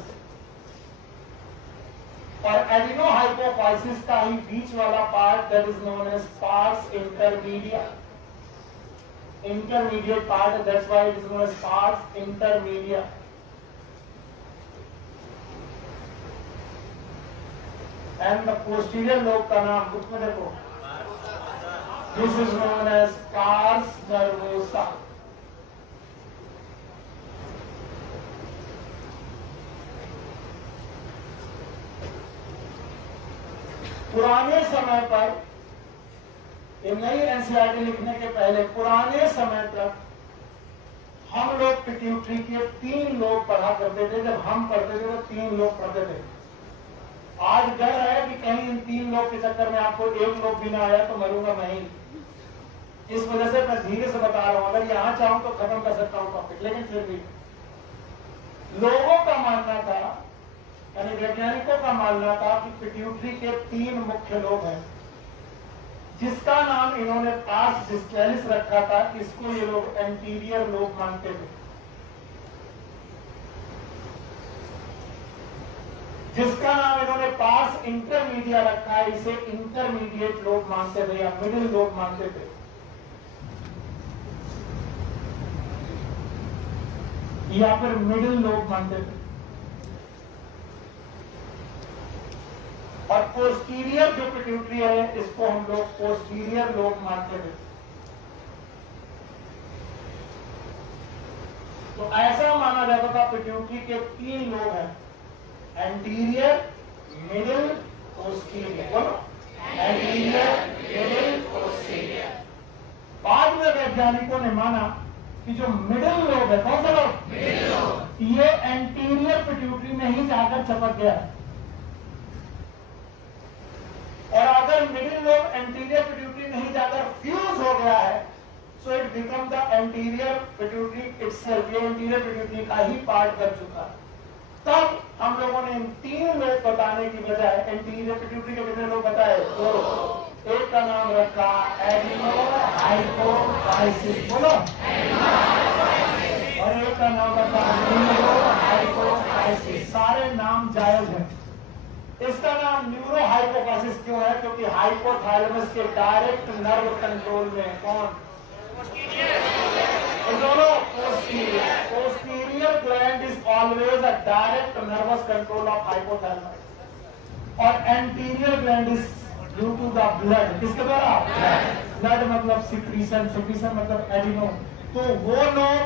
और एडिनोहाइपोफाइसिस का ही बीच वाला part that is known as pars intermediate part, that's why it is known as pars intermediate. And the posterior lobe का नाम बुक में देखो, this is known as pars nervosa. पुराने समय पर, ये नई एनसीईआरटी लिखने के पहले पुराने समय तक हम लोग पिट्यूटरी के 3 लोब पढ़ा करते थे। जब हम पढ़ते थे तो 3 लोब पढ़ते थे। आज डर है कि कहीं इन 3 लोग के चक्कर में आपको 1 लोग भी ना आया तो मरूंगा मैं ही। इस वजह से मैं धीरे से बता रहा हूं, अगर यहां चाहूं तो खत्म कर सकता हूं टॉपिक, लेकिन फिर भी लोगों का मानना था, यानी वैज्ञानिकों का मानना था कि पिट्यूटरी के 3 मुख्य लोब हैं, जिसका नाम इन्होंने पार्स डिस्टैलिस रखा था। इसको ये लोग एंटीरियर लोब मानते थे। जिसका नाम इन्होंने पार्स इंटरमीडिया रखा है, इसे इंटरमीडिएट लोब मानते थे या मिडिल लोब मानते थे। या फिर मिडिल लोब मानते थे। और पोस्टीरियर जो पिट्यूटरी है, इसको हम लोग पोस्टीरियर लोब मानते थे। तो ऐसा माना जाता था पिट्यूटरी के 3 लोब हैं, एंटीरियर, मिडिल, पोस्टीरियर। बोलो एंटीरियर, मिडिल, पोस्टीरियर। बाद में वैज्ञानिकों ने माना कि जो मिडिल लोब है, कौन सा लोब? मिडिल लोब, ये एंटीरियर पिट्यूटरी में ही जाकर चिपक गया है। और अगर मिडिल लोब एंटीरियर पिट्यूटरी में ही जाकर फ्यूज हो गया है, so it become the anterior pituitary itself, ये एंटीरियर पिट्यूटरी का ही पार्ट कर चुका है। तब हम लोगों ने इन 3 लोब बताने की बजाय एंटीरियर पिट्यूटरी के कितने लोग बताए? 2। एक का नाम रखा एडिनो हाइपोफाइसिस, बोलो, और एक का नाम रखा न्यूरो हाइपोफाइसिस। सारे नाम जायज हैं। इसका नाम न्यूरो हाइपोफाइसिस क्यों है? क्योंकि हाइपोथैलेमस के डायरेक्ट नर्व कंट्रोल में कौन? दोनों posterior gland is always a direct nervous control of hypothalamus, और anterior gland is due to the blood. किसके द्वारा? ब्लड मतलब सिक्रीशन, सिक्रीशन मतलब एडिनो। तो वो लोग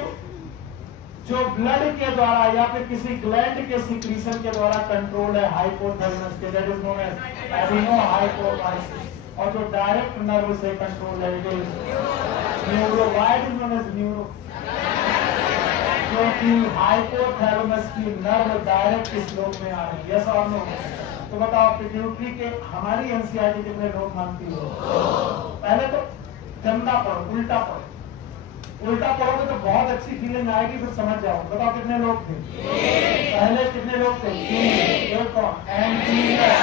जो ब्लड के द्वारा या फिर किसी ग्लैंड के सिक्रीशन के द्वारा कंट्रोल है हाइपोथैलेमस के, that is known as adeno hypophysis. और जो डायरेक्ट नर्व से कंट्रोल है neuro. Why is known as neuro? क्योंकि हाइपोथैलेमस की नर्व डायरेक्ट इस लोब में आ रही है। यस और नो? तो बताओ पिट्यूटरी के हमारी एनसीईआरटी कितने लोग मानती हो? पहले तो गंदा पढ़ो, उल्टा पढ़ो। उल्टा पढ़ोगे तो बहुत अच्छी फीलिंग आएगी, फिर समझ जाओ। बताओ कितने लोग थे? पहले कितने लोग थे? 3 कौन? Anterior,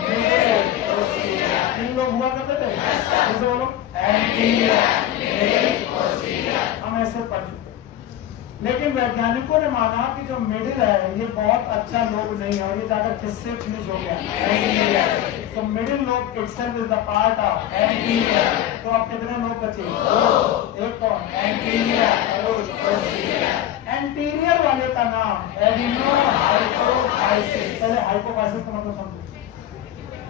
middle, posterior. 3 लोग हुआ करते थे। कैसे बोलो? Anterior, middle, posterior. हम ऐसे पढ़ चुके। लेकिन वैज्ञानिकों ने माना कि जो मिडिल है ये बहुत अच्छा लोब नहीं है, और ये जाकर किससे फ्यूज हो गया? एंटीरियर। तो middle lobe itself is the part of anterior. तो अब कितने लोग बचे? 2। एक कौन? एंटीरियर और पोस्टीरियर। एंटीरियर वाले का नाम एडिनो हाइपोफाइसिस। पहले हाइपोफाइसिस का मतलब समझो।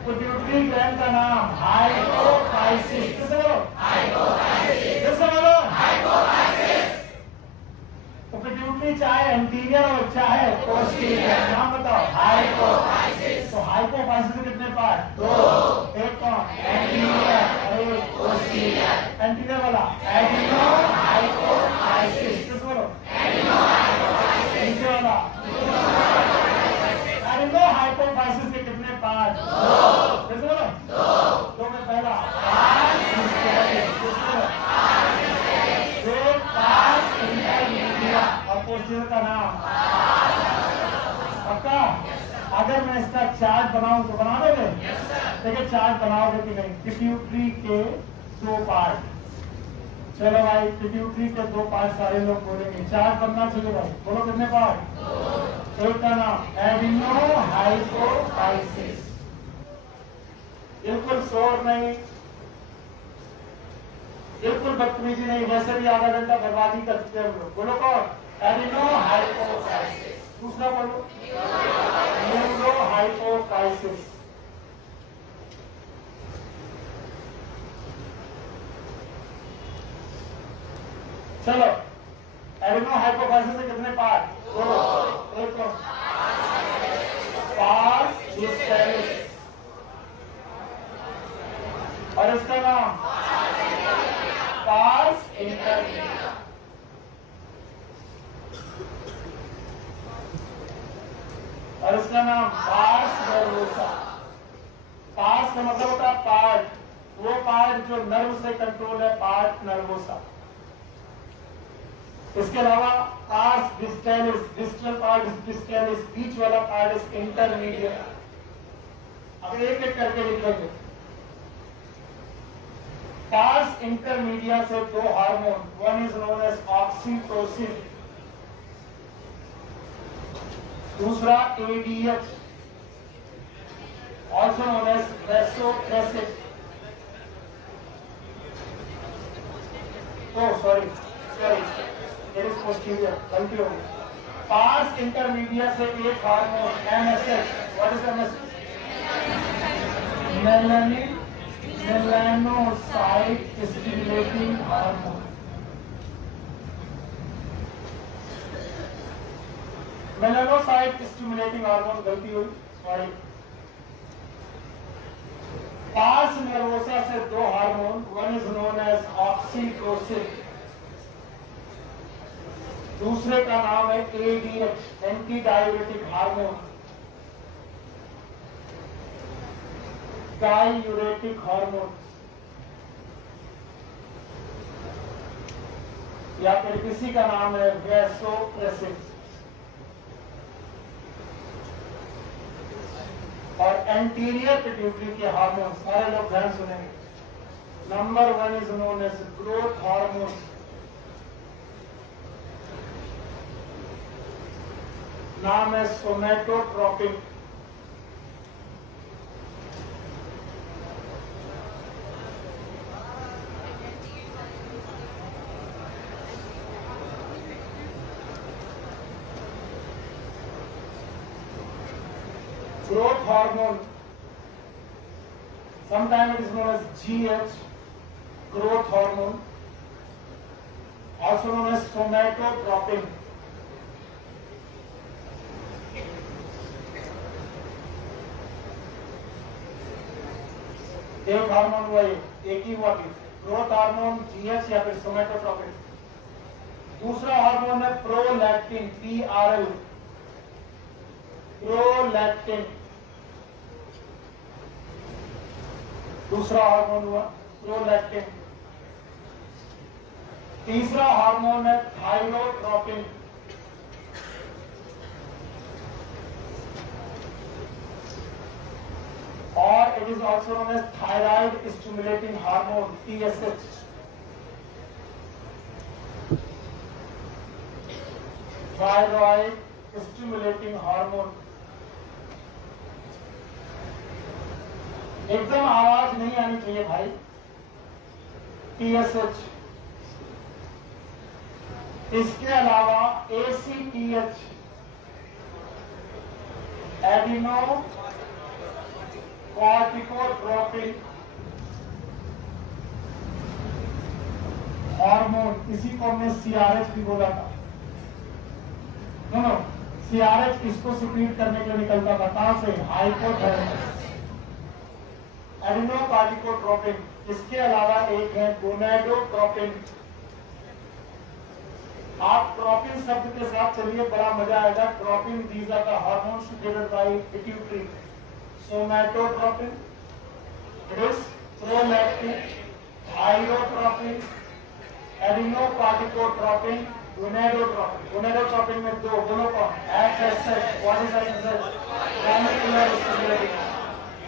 पिट्यूटरी ग्लैंड का नाम हाइपोफाइसिस। किसे बोलो? हाइपोफाइसिस। किसे बोलो? हाइपोफाइसिस। तो पिट्यूटरी चाहे एंटीरियर और चाहे पोस्टीरियर, नाम बताओ? हाइपोफाइसिस। तो हाइपोफाइसिस के कितने पार्ट? 2। एक कौन? एंटीरियर और एक पोस्टीरियर। एंटीरियर वाला एडिनो हाइपोफाइसिस। किस बोलो? Adeno hypophysis. नीचे वाला एडिनो हाइपोफाइसिस के कितने पार्ट? 2। किस बोलो? 2 में पहला और पोस्टीरियर का नाम पक्का? अगर मैं इसका चार्ट बनाऊं तो बना दोगे? देखिए चार्ट बनाओगे कि नहीं? पिट्यूटरी के 2 पार्ट। चलो भाई, पिट्यूटरी के 2 पार्ट सारे लोग बोलेंगे। चार्ट बनना चाहिए भाई। बोलो कितने पार्ट? 2। एक का नाम एडिनो हाइपोफाइसिस। बिल्कुल शोर नहीं, बिल्कुल बदतमीजी नहीं, वैसे भी आधा घंटा बर्बादी करते हैं लोग। बोलो कौन? Adeno hypophysis. दूसरा बोलो? Neuro hypophysis. चलो, एडिनो हाइपोफाइसिस से कितने पार्ट? 2। एक कौन? Pars distalis. और इसका नाम पार्स इंटरमीडिया। और इसका नाम पार्स नर्वोसा। पार्स का मतलब होता है पार्ट, वो पार्ट जो नर्व से कंट्रोल है, पार्ट नर्वोसा। इसके अलावा pars distalis, distal part distalis, बीच वाला पार्ट इज इंटरमीडिएट। अब एक एक करके लिखेंगे। पार्स इंटरमीडिया से 2 hormone, one is known as oxytocin, दूसरा ADH, also known as vasopressin. Sorry it is posterior, गलती हो गई। पार्स इंटरमीडिया से एक hormone MSH, what is MSH? Melanin melanocyte stimulating hormone. Melanocyte stimulating hormone, गलती हुई, सॉरी। पास नर्वोसा से दो hormone, one is known as oxytocin, दूसरे का नाम है ADH anti diuretic hormone, diuretic hormone, या फिर किसी का नाम है वैसोप्रेसिन। और एंटीरियर पिट्यूटरी के हार्मोन सारे लोग ध्यान सुनेंगे। Number 1 is known as growth hormone, नाम है somatotropin. Growth hormone, sometimes it is known as GH, growth hormone, also known as somatotropin. एक हार्मोन हुआ, एक ही हुआ, ग्रोथ हार्मोन, जीएच या फिर सोमेटोट्रोपिन। दूसरा हार्मोन है प्रोलैक्टिन, PRL, प्रोलैक्टिन दूसरा हार्मोन हुआ प्रोलैक्टिन। तीसरा हार्मोन है थायरोट्रोपिन, और it is also known as thyroid stimulating hormone, TSH। Thyroid stimulating hormone. एकदम आवाज नहीं आनी चाहिए भाई। TSH। इसके अलावा ACTH, एडिनो कॉर्टिकोट्रोपिन हार्मोन, इसी को हमने CRH भी बोला था। नो, CRH किसको सिक्रीट करने के लिए निकलता था? कहां से? हाइपोथैलेमस। एडिनोकार्टिकोट्रोपिन। इसके अलावा एक है गोनाडोट्रोपिन। आप ट्रोपिन शब्द के साथ चलिए, बड़ा मजा आएगा। Tropin, these are the hormones secreted by pituitary. Somatotropin, it is prolactin, thyrotropin, adenocorticotropin, gonadotropin. Gonadotropin में दो, बोलो कौन? FSH, what is FSH? Follicular stimulating.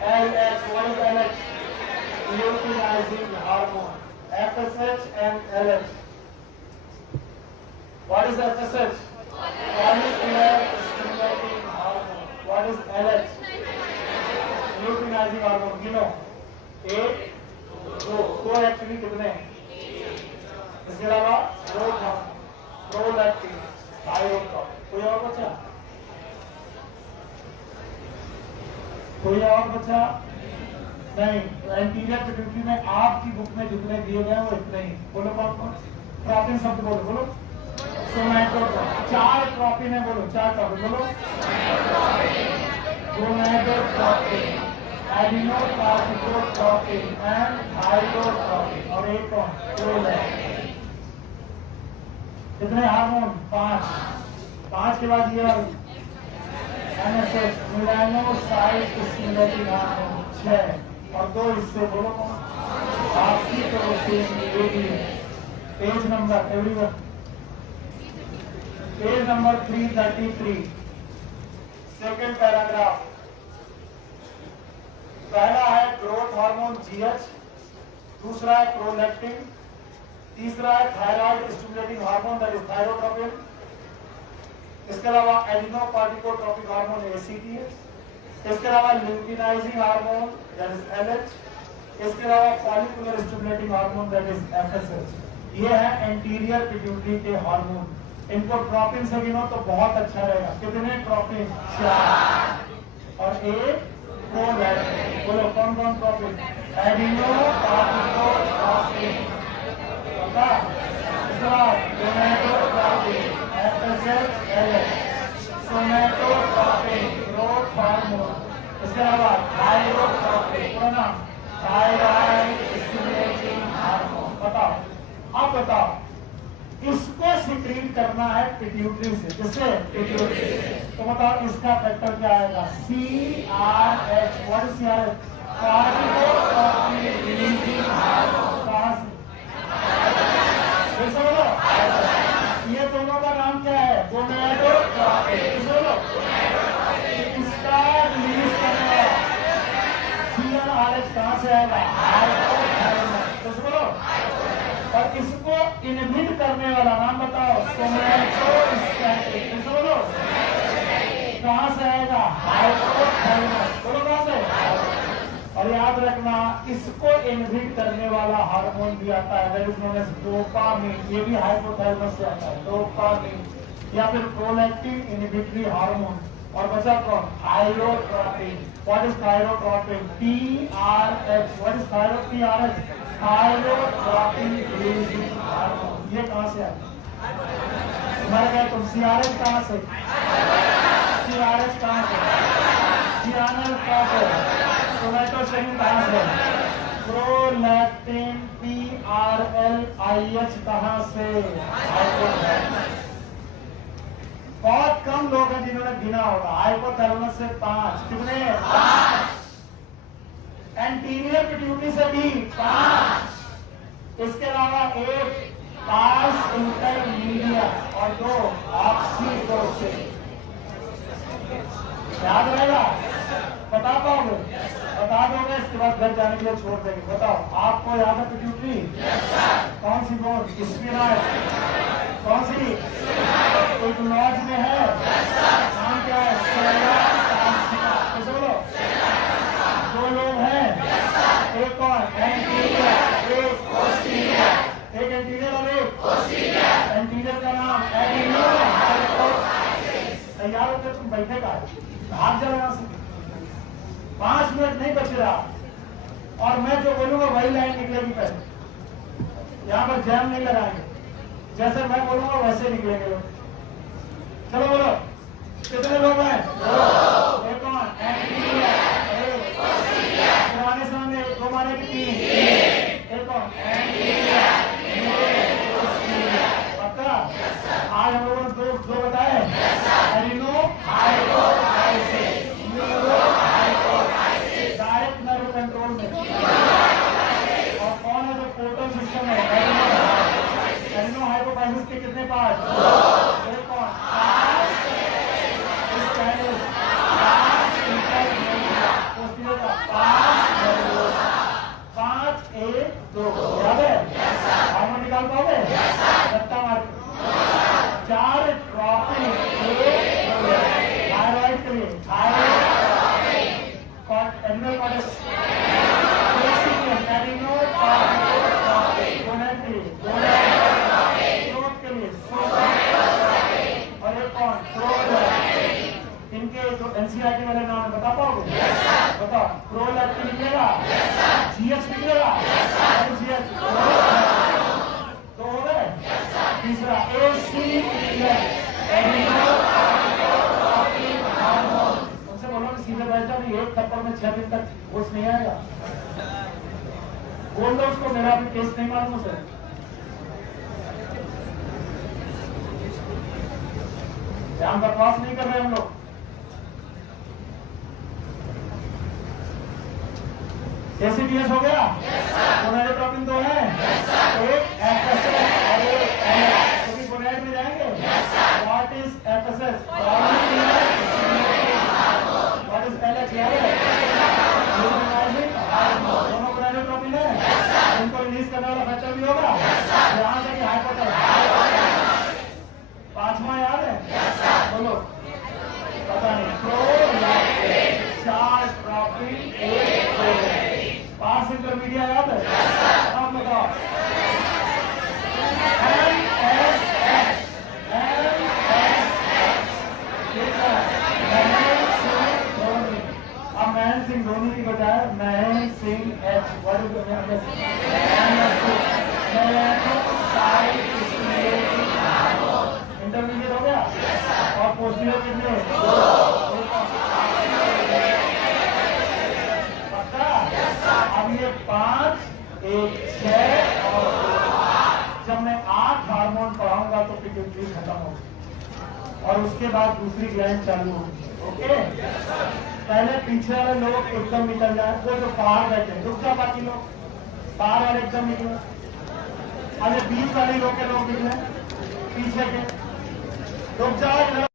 LH, what is LH? Luteinizing hormone. FSH and LH. What is FSH? Follicular stimulating hormone. What is LH? Luteinizing hormone. गिनो, एक, दो एक्चुअली कितने हैं? इसके अलावा प्रोलैक्टिन, थायरोट्रोपिन। कोई और बचा? कोई और बचा? नहीं। एंटीरियर पिट्यूटरी में आपकी बुक में जितने दिए गए वो इतने ही। बोलो कौन कौन? ट्रोपिन शब्द बोलो, बोलो। सोमैटोट्रोपिन। 4 ट्रोपिन है, बोलो 4 ट्रोपिन बोलो। गोनाडोट्रोपिन, एडिनोकार्टिकोट्रोपिन एंड थायरोट्रोपिन, और एक कौन? प्रोलैक्टिन। कितने हार्मोन? 5। 5 के बाद ये NSH, मेलानोसाइट स्टिमुलेटिंग हार्मोन 6, और 2 इससे बोलो कौन? Oxytocin, ADH। Page number everyone, page number 333, second paragraph. पहला है ग्रोथ हार्मोन GH, दूसरा है प्रोलैक्टिन, तीसरा है thyroid stimulating hormone that is thyrotropin, इसके अलावा एडिनोकार्टिकोट्रोपिक हार्मोन ACTH, इसके अलावा luteinizing hormone that is LH, इसके अलावा follicular stimulating hormone that is FSH। ये है एंटीरियर पिट्यूटरी के हार्मोन। इनको ट्रोपिन से गिनो तो बहुत अच्छा रहेगा। कितने ट्रोपिन? 4, और एक प्रोलैक्टिन। बोलो कौन कौन tropin? Adenocorticotropin, gonadotropin, FSH, LH, somatotropin, growth hormone, इसके अलावा थायरोट्रोपिन, करना है पिट्यूटरी से। किससे? पिट्यूटरी से। तो बताओ इसका फैक्टर क्या आएगा? CRH। What is CRH? कार्टिकोट्रोपिन releasing hormone. कहां से? बोलो, ये दोनों का नाम क्या है? गोनाडोट्रोपिन। बोलो, इसका रिलीज करने वाला CRH कहां से आएगा? हाइपोथैलेमस। बोलो, और इसको इनहिबिट करने वाला नाम बताओ? सोमैटोस्टैटिन। बोलो, कहां से आएगा? हाइपोथैलेमस। बोलो कहां से? और याद रखना, इसको इनहिबिट करने वाला हार्मोन भी आता है, that is known as dopamine. ये भी हाइपोथैलेमस से आता है, डोपामिन या फिर प्रोलैक्टिन इनहिबिटरी हार्मोन। और बचा कौन? Thyrotropin. What is thyrotropin? TRH। What is TRH? Thyrotropin releasing hormone. ये कहां से आता है? तुम्हारे क्या तुम? CRH कहां से? CRH कहां से? CRH कहां से? सोमैटोस्टैटिन कहां से? प्रोलैक्टिन PRLIH कहां से? हाइपोथैलेमस। बहुत कम लोग हैं जिन्होंने गिना होगा। हाइपोथैलेमस से 5। कितने? 5। एंटीरियर पिट्यूटरी से भी 5। इसके अलावा 1 पास इंटरमीडिएट और 2 ऑक्सीटोसिन। याद रहेगा? बता पाओगे? बता दोगे? इसके बाद घर जाने के लिए छोड़ देंगे। बताओ, आपको याद है पिट्यूटरी? कौन सी बोन? स्फीनॉइड। कौन सी? एक लॉज में है, नाम क्या है? कैसे बोलो? 2 लोग हैं, एक और एंटीरियर, एक पोस्टीरियर। एक एंटीरियर और एक पोस्टीरियर। एंटीरियर का नाम एडिनो हाइपोथैलेमस। तैयार होकर तुम बैठेगा, भाग जाओ यहां से। 5 मिनट नहीं बच रहा और मैं जो बोलूंगा वही लाइन निकलेगी पहले। यहाँ पर जैम नहीं लगाएंगे, जैसे मैं बोलूंगा वैसे निकलेंगे लोग। चलो बोलो, कितने लोग हैं? 2। एक कौन? एंटीरियर, एक पुराने समय में 2 माने की 3। एक कौन? एंटीरियर, पक्का? आज हम लोगों ने 2 बताए। Adeno hypothalamus, neuro hypothalamus, direct nerve control में। और कौन है जो पोर्टल सिस्टम है? एडिनो हाइपोथैलेमस के कितने पार्ट? 2। एक कौन? 5 1 2। याद है? हार्मोन निकाल पाओगे? रट्टा मार। 4 ट्रोपिन, 1 थायराइड के लिए एडिनल कॉर्टेक्स, एडिनो के लिए और एक कौन? प्रोलैक्टिन। इनके जो एनसीईआरटी वाले नाम बता पाओगे? बताओ। प्रोलैक्टिन निकलेगा, GH निकलेगा, GH। तो हो गए। तीसरा ACTH, उनसे बोलो कि सीधे बैठ जाओ, एक थप्पड़ में 6 दिन तक होश नहीं आएगा। बोल दो उसको, मेरा अभी टेस्ट नहीं मालूम उसे। हम बकवास नहीं कर रहे हम लोग। एसीडीएस हो गया? गोनाडोट्रोपिन 2 है, एक एफएसएस और एक एलएच। तो भी गोनाड में जाएंगे। What is FSS? What is LH? याद है? दोनों गोनाडोट्रोपिन है, उनको रिलीज करने वाला फैक्टर भी होगा। यहां से कि हाइपोथैलेमस। 5वां याद है? बोलो, पता नहीं। Prolactin, 4 tropine, 1 prolactin. 5 इंटरमीडिएट याद है? अब बताओ। अब महेंद्र सिंह धोनी की बजाय महेंद्र सिंह एच। इंटरमीडिएट हो गया। और पोस्टीरियर कितने? 2। पक्का? अब ये 5 1 6 और 2 8। जब मैं 8 हार्मोन हार्मोन पढ़ाऊंगा तो पिट्यूटरी खत्म होगी और उसके बाद दूसरी ग्लैंड चालू होगी। ओके, पहले पीछे वाले लोग एकदम निकल जाए, वो जो बाहर बैठे रुक जा, बाकी लोग बाहर वाले एकदम निकले, अरे 20 वाली रो के लोग निकले, पीछे के रुक जाओ।